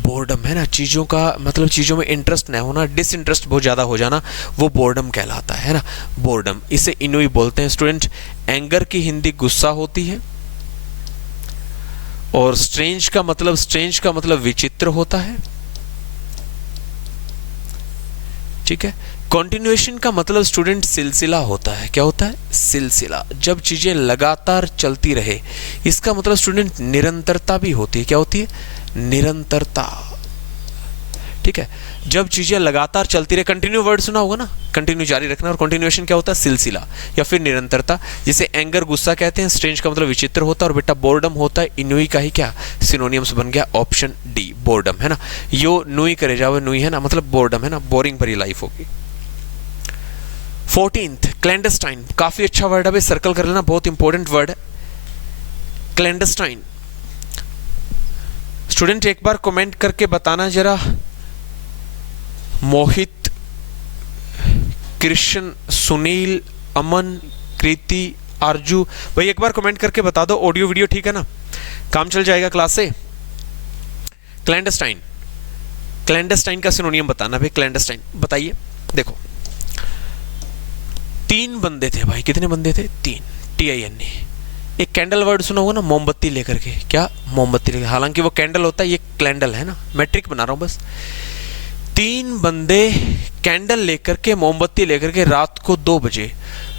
बोर्डम, है ना, चीज़ों का मतलब चीज़ों में इंटरेस्ट न होना, डिसइंटरेस्ट बहुत ज़्यादा हो जाना, वो बोर्डम कहलाता है ना, बोर्डम। इसे इन्यूई बोलते हैं स्टूडेंट। एंगर की हिंदी गुस्सा होती है, और स्ट्रेंज का मतलब विचित्र होता है, ठीक है। कॉन्टिन्यूएशन का मतलब स्टूडेंट सिलसिला होता है। क्या होता है, सिलसिला, जब चीजें लगातार चलती रहे। इसका मतलब स्टूडेंट निरंतरता भी होती है। क्या होती है, निरंतरता, ठीक है, जब चीजें लगातार चलती रहे, कंटिन्यू वर्ड सुना होगा ना, कंटिन्यू जारी रखना, और कंटिन्यूएशन क्या होता है, सिलसिला या फिर निरंतरता, जिसे एंगर गुस्सा कहते हैं, स्ट्रेंज का मतलब विचित्र होता है, और बेटा बोर्डम होता है इनुई का ही क्या सिनोनियम्स बन गया ऑप्शन डी बोर्डम, है ना। यो नुई करे जाओ, नुई है ना मतलब बोर्डम, है ना, बोरिंग भरी लाइफ होगी। 14th क्लैंडस्टाइन, काफी अच्छा वर्ड है भाई, सर्कल कर लेना, बहुत इंपॉर्टेंट वर्ड है क्लैंडस्टाइन। स्टूडेंट एक बार कमेंट करके बताना जरा, मोहित, कृष्ण, सुनील, अमन, कृति, आरजू, भाई एक बार कमेंट करके बता दो, ऑडियो वीडियो ठीक है ना, काम चल जाएगा क्लास से। क्लैंडस्टाइन, क्लैंडस्टाइन का सिनोनियम बताना भाई, क्लैंडस्टाइन बताइए। देखो 3 बंदे थे भाई, कितने बंदे थे, 3, TIN। एक कैंडल वर्ड सुना होगा ना, मोमबत्ती लेकर के, क्या मोमबत्ती लेकर, हालांकि वो कैंडल होता है, ये कैंडल है ना, मैट्रिक बना रहा हूं बस। 3 बंदे कैंडल लेकर के, मोमबत्ती लेकर के रात को 2 बजे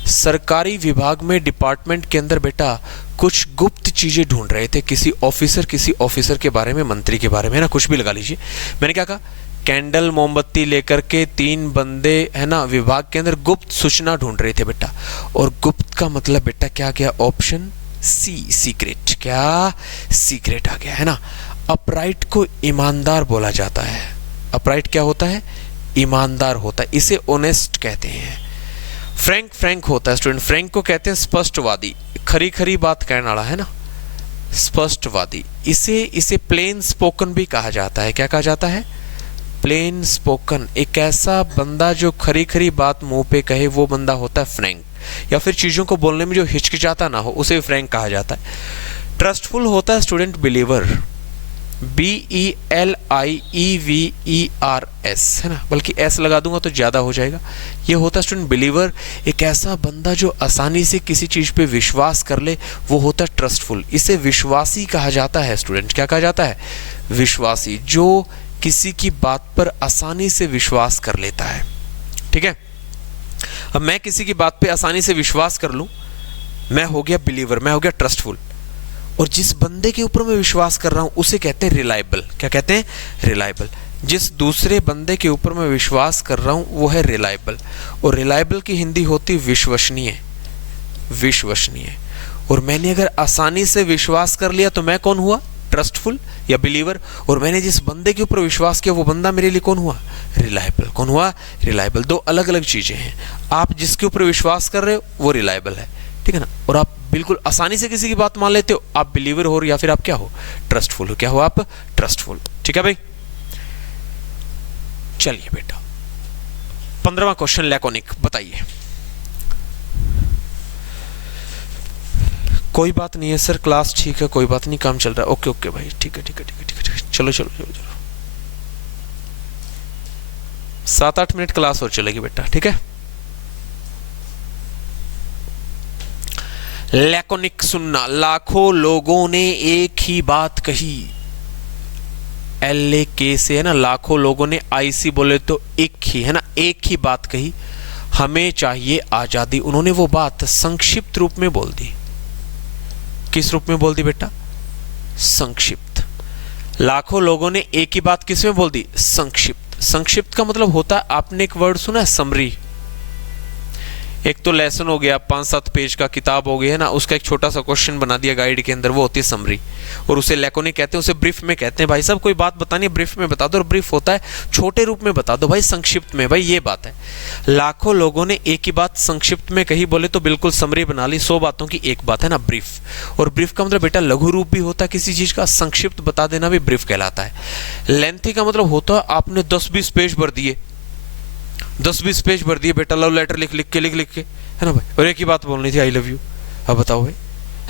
सरकारी विभाग में, डिपार्टमेंट के अंदर बेटा कुछ गुप्त चीजें ढूंढ रहे थे, किसी ऑफिसर के बारे में, मंत्री के बारे में, ना कुछ भी लगा लीजिए। मैंने क्या कहा, कैंडल मोमबत्ती लेकर के 3 बंदे है ना विभाग के अंदर गुप्त सूचना ढूंढ रहे थे बेटा, और गुप्त का मतलब बेटा क्या गया, ऑप्शन सी सीक्रेट, क्या सीक्रेट आ गया, है ना। अपराइट को ईमानदार बोला जाता है, अपराइट क्या होता है, ईमानदार होता है, इसे ऑनेस्ट कहते हैं। फ्रैंक होता है स्टूडेंट, फ्रैंक को कहते हैं स्पष्टवादी, खरी खरी बात कहने वाला, है ना, स्पष्टवादी। इसे प्लेन स्पोकन भी कहा जाता है, क्या कहा जाता है, प्लेन स्पोकन। एक ऐसा बंदा जो खरी खरी बात मुंह पे कहे, वो बंदा होता है फ्रैंक, या फिर चीजों को बोलने में जो हिचकिचाता ना हो, उसे फ्रैंक कहा जाता है। ट्रस्टफुल होता है स्टूडेंट बिलीवर, BELIEVERS, है ना, बल्कि एस लगा दूंगा तो ज्यादा हो जाएगा। ये होता है स्टूडेंट बिलीवर, एक ऐसा बंदा जो आसानी से किसी चीज पे विश्वास कर ले, वो होता है ट्रस्टफुल। इसे विश्वासी कहा जाता है स्टूडेंट, क्या कहा जाता है, विश्वासी, जो किसी की बात पर आसानी से विश्वास कर लेता है। ठीक है, अब मैं किसी की बात पे आसानी से विश्वास कर लूं, मैं हो गया बिलीवर, मैं हो गया ट्रस्टफुल। और जिस बंदे के ऊपर मैं विश्वास कर रहा हूं उसे कहते हैं रिलायबल, क्या कहते हैं, रिलायबल। जिस दूसरे बंदे के ऊपर मैं विश्वास कर रहा हूं वो है रिलायबल, और रिलायबल की हिंदी होती विश्वसनीय, विश्वसनीय। और मैंने अगर आसानी से विश्वास कर लिया तो मैं कौन हुआ, ट्रस्टफुल या बिलीवर। और मैंने जिस बंदे के ऊपर विश्वास किया वो बंदा मेरे लिए कौन हुआ, रिलायबल। कौन हुआ, रिलायबल। दो अलग अलग चीजें हैं, आप जिसके ऊपर विश्वास कर रहे हो वो रिलायबल है, ठीक है ना, और आप बिल्कुल आसानी से किसी की बात मान लेते हो, आप बिलीवर हो या फिर आप क्या हो, ट्रस्टफुल हो। क्या हो आप, ट्रस्टफुल। ठीक है भाई, चलिए बेटा 15वां क्वेश्चन लैकोनिक, बताइए। कोई बात नहीं है सर, क्लास ठीक है, कोई बात नहीं, काम चल रहा है। ओके ओके भाई, ठीक है ठीक है ठीक है ठीक है, चलो चलो चलो चलो, 7-8 मिनट क्लास और चलेगी बेटा, ठीक है। लैकोनिक सुनना, लाखों लोगों ने एक ही बात कही, LAK से है ना, लाखों लोगों ने, IC बोले तो एक ही, है ना, एक ही बात कही, हमें चाहिए आजादी। उन्होंने वो बात संक्षिप्त रूप में बोल दी। किस रूप में बोल दी बेटा, संक्षिप्त। लाखों लोगों ने एक ही बात किस में बोल दी, संक्षिप्त। संक्षिप्त का मतलब होता है, आपने एक वर्ड सुना है समरी, एक तो लेसन हो गया, 5-7 पेज का किताब हो गया, है ना, उसका एक छोटा सा क्वेश्चन बना दिया गाइड के अंदर, वो होती है समरी, और उसे लैकोनिक कहते हैं, उसे ब्रीफ में कहते हैं। भाई साहब कोई बात बतानी है ब्रीफ में बता दो, और ब्रीफ होता है छोटे रूप में बता दो भाई, संक्षिप्त में। भाई ये बात है, लाखों लोगों ने एक ही बात संक्षिप्त में कही, बोले तो बिल्कुल समरी बना ली, 100 बातों की एक बात, है ना, ब्रीफ। और ब्रीफ का मतलब बेटा लघु रूप भी होता है किसी चीज का, संक्षिप्त बता देना भी ब्रीफ कहलाता है। लेंथी का मतलब होता है आपने 10-20 पेज भर दिए, 10-20 पेज भर दिए बेटा, लव लेटर लिख लिख के, है ना भाई, और एक ही बात बोलनी थी, आई लव यू। अब बताओ भाई,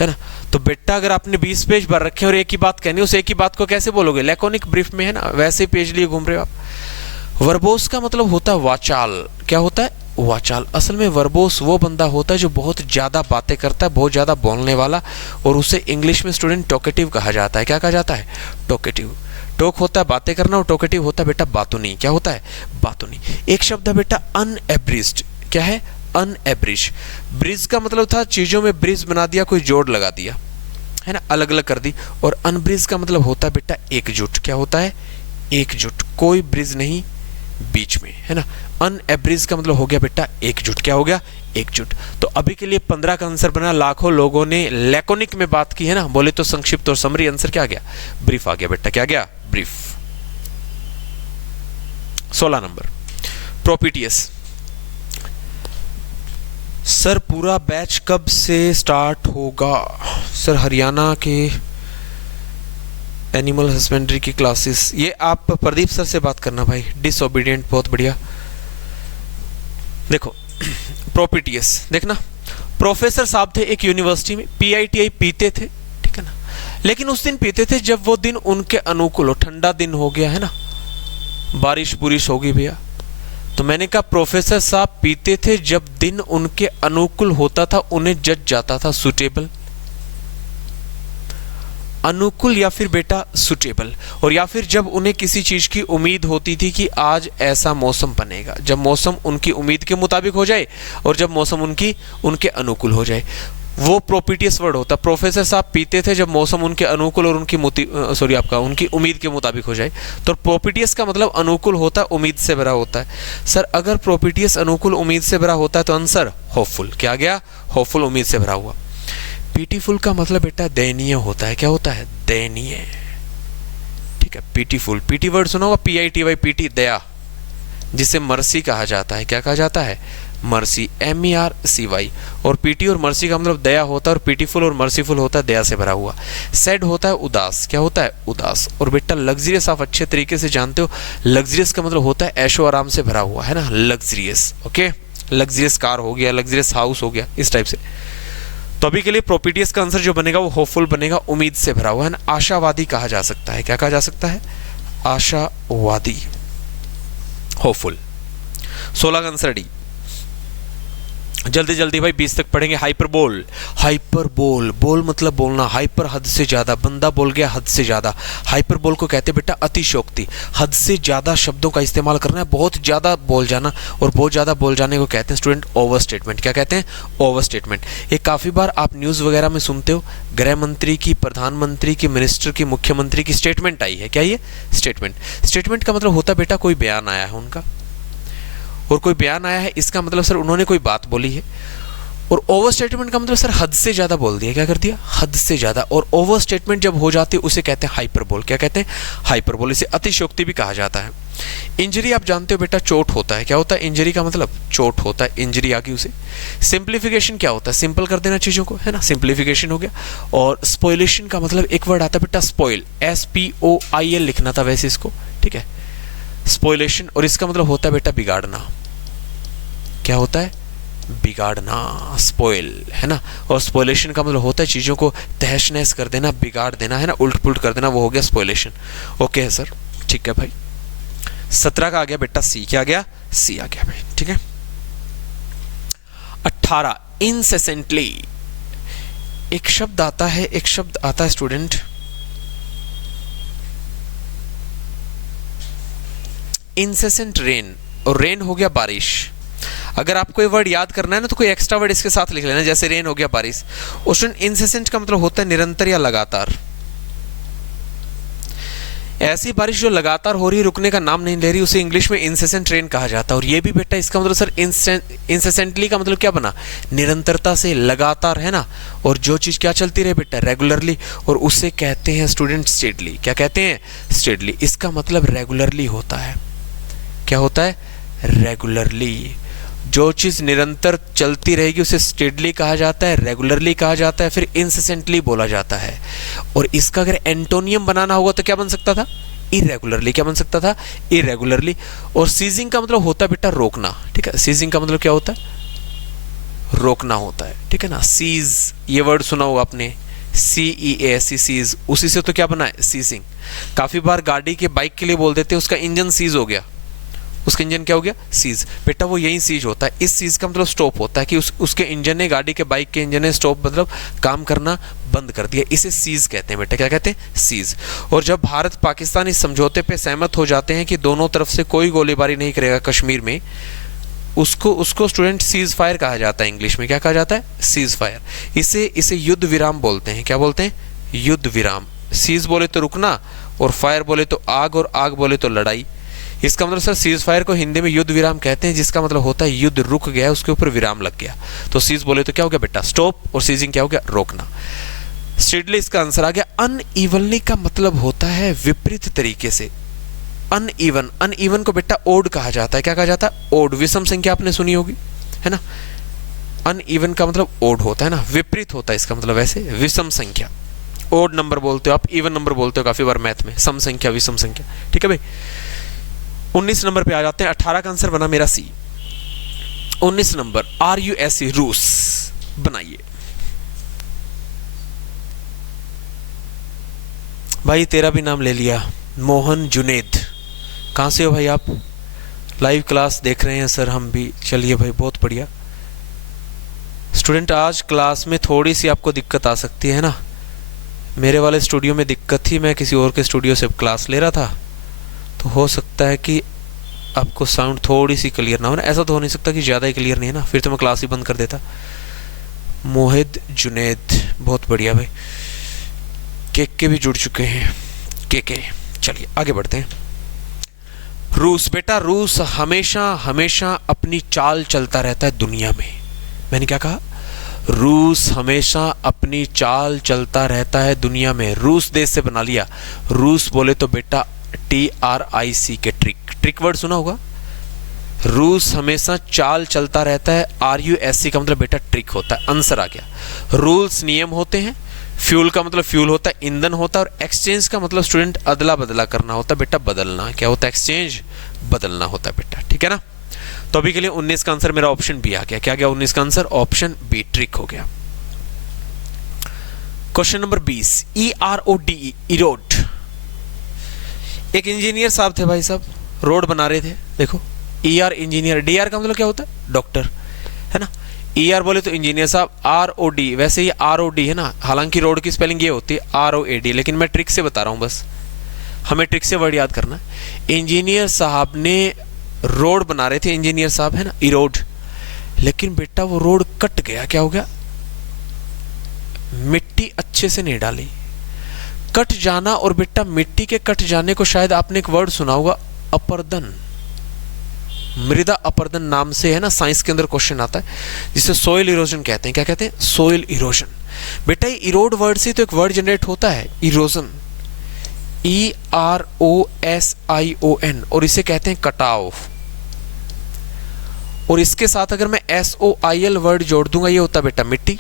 है ना, तो बेटा अगर आपने 20 पेज भर रखे और एक ही बात कहनी, उस एक ही बात को कैसे बोलोगे, लैकोनिक ब्रीफ में, है ना, वैसे पेज लिए घूम रहे हो आप। वर्बोस का मतलब होता है वाचाल, क्या होता है, वाचाल। असल में वर्बोस वो बंदा होता है जो बहुत ज्यादा बातें करता है, बहुत ज्यादा बोलने वाला, और उसे इंग्लिश में स्टूडेंट टॉकेटिव कहा जाता है। क्या कहा जाता है, टॉकेटिव। टॉक होता है बातें करना, और टॉकेटिव होता है बेटा बातूनी। क्या होता है, बातूनी। एक शब्द है बेटा अनएब्रिज्ड, क्या है, अनएब्रिज। ब्रिज का मतलब था चीजों में ब्रिज बना दिया, कोई जोड़ लगा दिया, है ना, अलग अलग कर दी। और अनब्रिज का मतलब होता है बेटा एकजुट। क्या होता है, एकजुट, कोई ब्रिज नहीं बीच में, है ना। अनएब्रिज का मतलब हो गया बेटा एकजुट। क्या हो गया? एकजुट। तो अभी के लिए 15 का आंसर बना। लाखों लोगों ने लैकोनिक में बात की है ना, बोले तो संक्षिप्त और समरी। आंसर क्या आ गया? ब्रीफ आ गया बेटा। क्या गया? ब्रीफ। 16 नंबर प्रोपिटियस। सर पूरा बैच कब से स्टार्ट होगा? सर हरियाणा के एनिमल हस्बेंड्री की क्लासेस, ये आप प्रदीप सर से बात करना भाई। डिसओबीडियंट, बहुत बढ़िया। देखो प्रोपिटियस, देखना प्रोफेसर साहब थे एक यूनिवर्सिटी में, पीआईटीआई पीते थे, ठीक है ना। लेकिन उस दिन पीते थे जब वो दिन उनके अनुकूल हो। ठंडा दिन हो गया है ना, बारिश बुरिश होगी भैया, तो मैंने कहा प्रोफेसर साहब पीते थे जब दिन उनके अनुकूल होता था, उन्हें जज जाता था सुटेबल। अनुकूल या फिर बेटा सुटेबल, और या फिर जब उन्हें किसी चीज की उम्मीद होती थी कि आज ऐसा मौसम बनेगा, जब मौसम उनकी उम्मीद के मुताबिक हो जाए और जब मौसम उनके अनुकूल हो जाए, वो प्रोपिटियस वर्ड होता। प्रोफेसर साहब पीते थे जब मौसम उनके अनुकूल और उनकी उम्मीद के मुताबिक हो जाए। तो प्रोपिटियस का मतलब अनुकूल होता है, उम्मीद से भरा होता है। सर अगर प्रोपिटियस अनुकूल उम्मीद से भरा होता है तो आंसर होपफुल। क्या गया? होपफुल, उम्मीद से भरा हुआ। पीटीफुल का मतलब बेटा दयनीय होता है। क्या होता है? दयनीय, ठीक है। पीटीफुल, पीटी वर्ड सुना होगा, PITY, पीटी दया, जिसे मर्सी कहा जाता है। क्या कहा जाता है? Mercy, MERCY। और पीटी और मर्सी का मतलब दया होता है, और पीटीफुल और मर्सीफुल होता है दया से भरा हुआ। सैड होता है उदास। क्या होता है? उदास। और बेटा लग्जरियस आप अच्छे तरीके से जानते हो, लग्जरियस का मतलब होता है ऐशो आराम से भरा हुआ, है ना, लग्जरियस। ओके, लग्जरियस कार हो गया, लग्जरियस हाउस हो गया, इस टाइप से। तो अभी के लिए प्रोपिटियस का आंसर जो बनेगा वो होपफुल बनेगा, उम्मीद से भरा हुआ, है ना। आशावादी कहा जा सकता है। क्या कहा जा सकता है? आशावादी, होपफुल। 16 का आंसर डी। जल्दी जल्दी भाई 20 तक पढ़ेंगे। हाइपरबोल, हाइपरबोल, बोल मतलब बोलना, हाइपर हद से ज्यादा, बंदा बोल गया हद से ज्यादा। हाइपरबोल को कहते हैं बेटा अतिशयोक्ति, हद से ज्यादा शब्दों का इस्तेमाल करना है, बहुत ज्यादा बोल जाना, और बहुत ज्यादा बोल जाने को कहते हैं स्टूडेंट ओवर स्टेटमेंट। क्या कहते हैं? Over statement. ये काफी बार आप न्यूज वगैरह में सुनते हो, गृह मंत्री की, प्रधानमंत्री की, मिनिस्टर की, मुख्यमंत्री की स्टेटमेंट आई है। क्या ये? स्टेटमेंट। स्टेटमेंट का मतलब होता है बेटा कोई बयान आया है उनका, और कोई बयान आया है इसका मतलब सर उन्होंने कोई बात बोली है। और ओवर स्टेटमेंट का मतलब सर हद से ज्यादा बोल दिया। क्या कर दिया? हद से ज्यादा। और ओवर स्टेटमेंट जब हो जाती है उसे कहते हैं हाइपरबोल। क्या कहते हैं? हाइपरबोल। इसे अतिशयोक्ति भी कहा जाता है। इंजरी आप जानते हो बेटा चोट होता है। क्या होता है? इंजरी का मतलब चोट होता है, इंजरी आ गई उसे। सिंप्लीफिकेशन क्या होता है? सिंपल कर देना चीजों को, है ना, सिंप्लीफिकेशन हो गया। और स्पॉइलेशन का मतलब एक वर्ड आता है बेटा स्पॉइल, SPOIL लिखना था वैसे इसको, ठीक है, स्पॉइलेशन। और इसका मतलब होता है बेटा बिगाड़ना। क्या होता है? बिगाड़ना, स्पॉइल, है ना। और स्पॉइलेशन का मतलब होता है चीजों को तहस नहस कर देना, बिगाड़ देना, है ना, उल्ट पुल्ट कर देना, वो हो गया स्पॉइलेशन। ओके है सर, ठीक है भाई। 17 का आ गया बेटा सी। क्या आ गया? सी आ गया भाई, ठीक है। 18 इंसेसेंटली। एक शब्द आता है, एक शब्द आता है स्टूडेंट इंसेसेंट रेन, और रेन हो गया बारिश। अगर आपको ये वर्ड याद करना है ना तो कोई एक्स्ट्रा वर्ड इसके साथ लिख लेना, जैसे रेन हो गया बारिश। और स्टूडेंट इंसेसेंट का मतलब होता है निरंतर या लगातार। ऐसी बारिश जो लगातार हो रही है, रुकने का नाम नहीं ले रही, उसे इंग्लिश में इंसेसेंट रेन कहा जाता है। और ये भी बेटा इसका मतलब सर इंसेसेंटली का मतलब क्या बना? निरंतरता से, लगातार, है ना। और जो चीज क्या चलती रहे बेटा? रेगुलरली। और उसे कहते हैं स्टूडेंट स्टेडली। क्या कहते हैं? स्टेडली। इसका मतलब रेगुलरली होता है। क्या होता है? रेगुलरली। जो चीज निरंतर चलती रहेगी उसे स्टेडली कहा जाता है, रेगुलरली कहा जाता है, फिर इंसेसेंटली बोला जाता है। और इसका अगर एंटोनियम बनाना होगा तो क्या बन सकता था? इरेगुलरली। क्या बन सकता था? इरेगुलरली। और सीजिंग का मतलब होता है बेटा रोकना, ठीक है। सीजिंग का मतलब क्या होता है? रोकना होता है, ठीक है ना। सीज, ये वर्ड सुना होगा आपने, CEASE, सीज। उसी से तो क्या बना है? सीजिंग। काफी बार गाड़ी के, बाइक के लिए बोल देते हैं उसका इंजन सीज हो गया, उसका इंजन क्या हो गया? सीज। बेटा वो यही सीज होता है। इस सीज का मतलब स्टॉप होता है कि उसके इंजन ने, गाड़ी के, बाइक के इंजन ने स्टॉप मतलब काम करना बंद कर दिया, इसे सीज कहते हैं बेटा। क्या कहते हैं? सीज। और जब भारत पाकिस्तान इस समझौते पे सहमत हो जाते हैं कि दोनों तरफ से कोई गोलीबारी नहीं करेगा कश्मीर में, उसको स्टूडेंट सीज फायर कहा जाता है। इंग्लिश में क्या कहा जाता है? Cease fire. इसे युद्ध विराम बोलते हैं। क्या बोलते हैं? युद्ध विराम, सीज बोले तो रुकना, और फायर बोले तो आग, और आग बोले तो लड़ाई। इसका मतलब सर सीज फायर को हिंदी में युद्ध विराम कहते हैं, जिसका मतलब होता है युद्ध रुक गया, उसके ऊपर विराम लग गया। तो सीज बोले तो क्या हो गया बेटा, स्टॉप, और सीजिंग क्या हो गया, रोकना। स्ट्रेटली इसका आंसर आ गया। अनइवनली का मतलब होता है विपरीत तरीके से। अनइवन, अनइवन को बेटा ओड कहा जाता है। क्या कहा जाता है, ओड। विषम संख्या आपने सुनी होगी, है ना। अनइवन का मतलब ओड होता है ना, विपरीत होता है इसका मतलब वैसे विषम संख्या। ओड नंबर बोलते हो आप, इवन नंबर बोलते हो काफी बार मैथ में, सम संख्या, विषम संख्या, ठीक है भाई। 19 नंबर पे आ जाते हैं। 18 का आंसर बना मेरा सी। 19 नंबर RUS, रूस बनाइए। भाई तेरा भी नाम ले लिया, मोहन जुनेद। कहाँ से हो भाई आप? लाइव क्लास देख रहे हैं सर हम भी। चलिए भाई बहुत बढ़िया। स्टूडेंट आज क्लास में थोड़ी सी आपको दिक्कत आ सकती है ना, मेरे वाले स्टूडियो में दिक्कत थी, मैं किसी और के स्टूडियो से क्लास ले रहा था, तो हो सकता है कि आपको साउंड थोड़ी सी क्लियर ना हो ना। ऐसा तो हो नहीं सकता कि ज़्यादा ही क्लियर नहीं है ना, फिर तो मैं क्लास ही बंद कर देता। मोहित जुनेद, बहुत बढ़िया भाई। के भी जुड़ चुके हैं, के। चलिए आगे बढ़ते हैं। रूस बेटा, रूस हमेशा हमेशा अपनी चाल चलता रहता है दुनिया में। मैंने क्या कहा, रूस हमेशा अपनी चाल चलता रहता है दुनिया में। रूस देश से बना लिया। रूस बोले तो बेटा TRIC के ट्रिक वर्ड सुना होगा। रूस हमेशा चाल चलता रहता है, RUSC का मतलब बेटा ट्रिक होता है। आंसर आ गया। रूल्स नियम होते हैं, फ्यूल का मतलब फ्यूल होता है, ईंधन होता है, और एक्सचेंज का मतलब स्टूडेंट अदला बदला करना होता है बेटा, बदलना। क्या होता है, एक्सचेंज, बदलना होता है बेटा, ठीक है ना। तो अभी के लिए 19 का आंसर मेरा ऑप्शन बी आ गया। क्या गया 19 का आंसर, ऑप्शन बी, ट्रिक हो गया। Question number 20, ERODE, Erode. एक इंजीनियर साहब थे भाई साहब, रोड बना रहे थे। देखो ER इंजीनियर, DR का मतलब क्या होता है, डॉक्टर, है ना। ER बोले तो इंजीनियर साहब, ROD वैसे ये ROD है ना, हालांकि रोड की स्पेलिंग ये होती है ROAD, लेकिन मैं ट्रिक से बता रहा हूं बस, हमें ट्रिक से वर्ड याद करना है। इंजीनियर साहब ने रोड बना रहे थे, इंजीनियर साहब, है ना, इरोड, लेकिन बेटा वो रोड कट गया। क्या हो गया, मिट्टी अच्छे से नहीं डाली। कट जाना और बेटा मिट्टी के कट जाने को शायद आपने एक वर्ड सुना होगा, अपर्दन, मृदा अपर्दन नाम से, है ना, साइंस के अंदर क्वेश्चन आता है, जिसे सोइल इरोजन कहते हैं। क्या कहते हैं, सोइल इरोजन। बेटा ये इरोड वर्ड से तो एक वर्ड जनरेट होता है, इरोजन, EROSION, और इसे कहते हैं कटाव। और इसके साथ अगर मैं SOIL वर्ड जोड़ दूंगा, ये होता बेटा मिट्टी।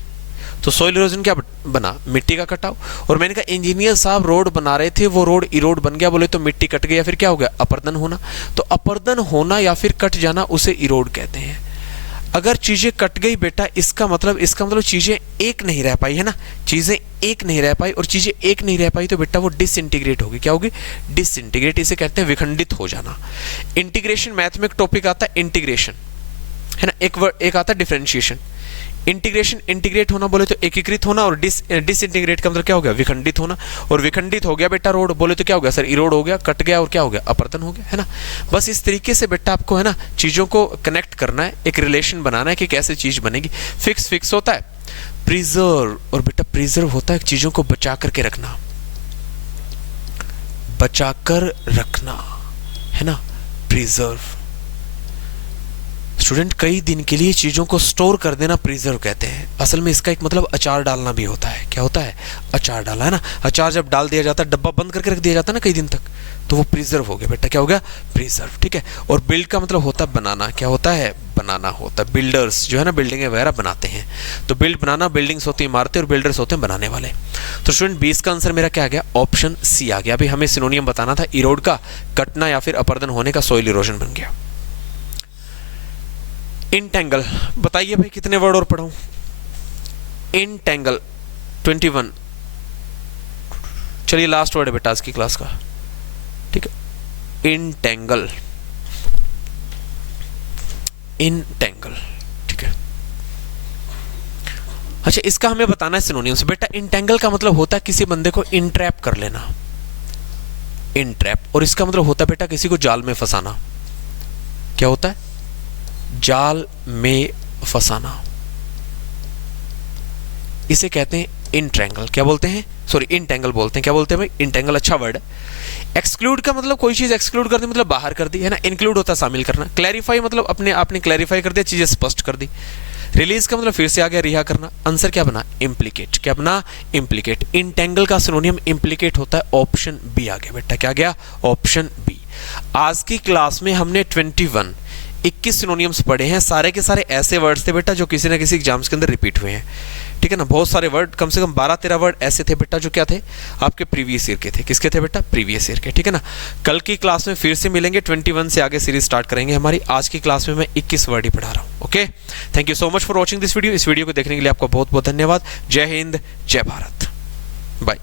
तो सोइल इरोजन क्या बना, मिट्टी का कटाव। और मैंने कहा इंजीनियर साहब रोड बना रहे थे, वो रोड इरोड बन गया, बोले तो मिट्टी कट गई, या फिर क्या हो गया, अपर्दन होना। तो अपर्दन होना या फिर कट जाना, उसे इरोड कहते हैं। अगर चीजें कट गई बेटा, इसका मतलब चीजें एक नहीं रह पाई, है ना, चीजें एक नहीं रह पाई, और चीजें एक नहीं रह पाई तो बेटा वो डिसइंटीग्रेट होगी। क्या होगी, डिसइंटीग्रेट। इसे कहते हैं विखंडित हो जाना। इंटीग्रेशन मैथ में एक टॉपिक आता है इंटीग्रेशन, है ना, एक आता है डिफरेंशिएशन। इंटीग्रेशन, इंटीग्रेट होना बोले तो एकीकृत होना, और डिसइंटीग्रेट का मतलब क्या हो गया, विखंडित होना। और विखंडित हो गया बेटा रोड, बोले तो क्या हो गया सर, इरोड हो गया, कट गया, और क्या हो गया, अपर्दन हो गया, है ना। बस इस तरीके से बेटा आपको, है ना, चीजों को कनेक्ट करना है, एक रिलेशन बनाना है कि कैसे चीज बनेगी। फिक्स होता है, प्रिजर्व, और बेटा प्रिजर्व होता है चीजों को बचा करके रखना, बचाकर रखना, है ना, प्रिजर्व। स्टूडेंट कई दिन के लिए चीजों को स्टोर कर देना प्रिजर्व कहते हैं। असल में इसका एक मतलब अचार डालना भी होता है। क्या होता है, अचार डाला, है ना। अचार जब डाल दिया जाता है, डब्बा बंद करके रख दिया जाता है ना कई दिन तक, तो वो प्रिजर्व हो गया बेटा। क्या हो गया, प्रिजर्व, ठीक है। और बिल्ड का मतलब होता है बनाना। क्या होता है, बनाना होता है। बिल्डर्स जो है ना, बिल्डिंगें वगैरह बनाते हैं, तो बिल्ड बनाना, बिल्डिंग्स होती है इमारतें, और बिल्डर्स होते हैं बनाने वाले। तो स्टूडेंट 20 का आंसर मेरा क्या आ गया, ऑप्शन सी आ गया। अभी हमें सिनोनियम बताना था, इरोड का कटना या फिर अपर्दन होने का सोइल इरोजन बन गया। इंटेंगल, बताइए भाई कितने वर्ड और पढ़ाऊं। इंटेंगल 21, चलिए लास्ट वर्ड है बेटा आज की क्लास का, ठीक है। इंटेंगल, इंटेंगल, ठीक है। अच्छा इसका हमें बताना है सिनोनिम्स। बेटा इंटेंगल का मतलब होता है किसी बंदे को इंट्रैप कर लेना, इंट्रैप। और इसका मतलब होता है बेटा किसी को जाल में फंसाना। क्या होता है, जाल में फंसाना। इसे कहते हैं इंट्रैंगल क्या बोलते हैं, सॉरी इंटेंगल बोलते हैं, क्या बोलते हैं भाई, इंटेंगल, अच्छा वर्ड है। एक्सक्लूड का मतलब कोई चीज़ एक्सक्लूड कर दी मतलब बाहर कर दी, है ना। इंक्लूड होता है शामिल करना। क्लैरिफाई मतलब अपने आपने क्लैरिफाई कर दिया, चीज़ें स्पष्ट कर दी। रिलीज का मतलब फिर से आ गया, रिहा करना। आंसर क्या बना, इम्प्लीकेट। क्या बना, इम्प्लीकेट। इंटेंगल का सिनोनियम इम्प्लीकेट होता है, ऑप्शन बी आ गया बेटा, क्या गया, ऑप्शन बी। आज की क्लास में हमने 21 सिनोनियम्स पढ़े हैं, सारे के सारे ऐसे वर्ड्स थे बेटा जो किसी ना किसी एग्जाम्स के अंदर रिपीट हुए हैं, ठीक है ना। बहुत सारे वर्ड, कम से कम 12-13 वर्ड ऐसे थे बेटा जो क्या थे, आपके प्रीवियस ईयर के थे। किसके थे बेटा, प्रीवियस ईयर के, ठीक है ना। कल की क्लास में फिर से मिलेंगे, 21 से आगे सीरीज स्टार्ट करेंगे हमारी। आज की क्लास में मैं 21 वर्ड ही पढ़ा रहा हूँ। Okay, thank you so much for watching this video. इस वीडियो को देखने के लिए आपका बहुत बहुत धन्यवाद। जय हिंद, जय भारत, बाय।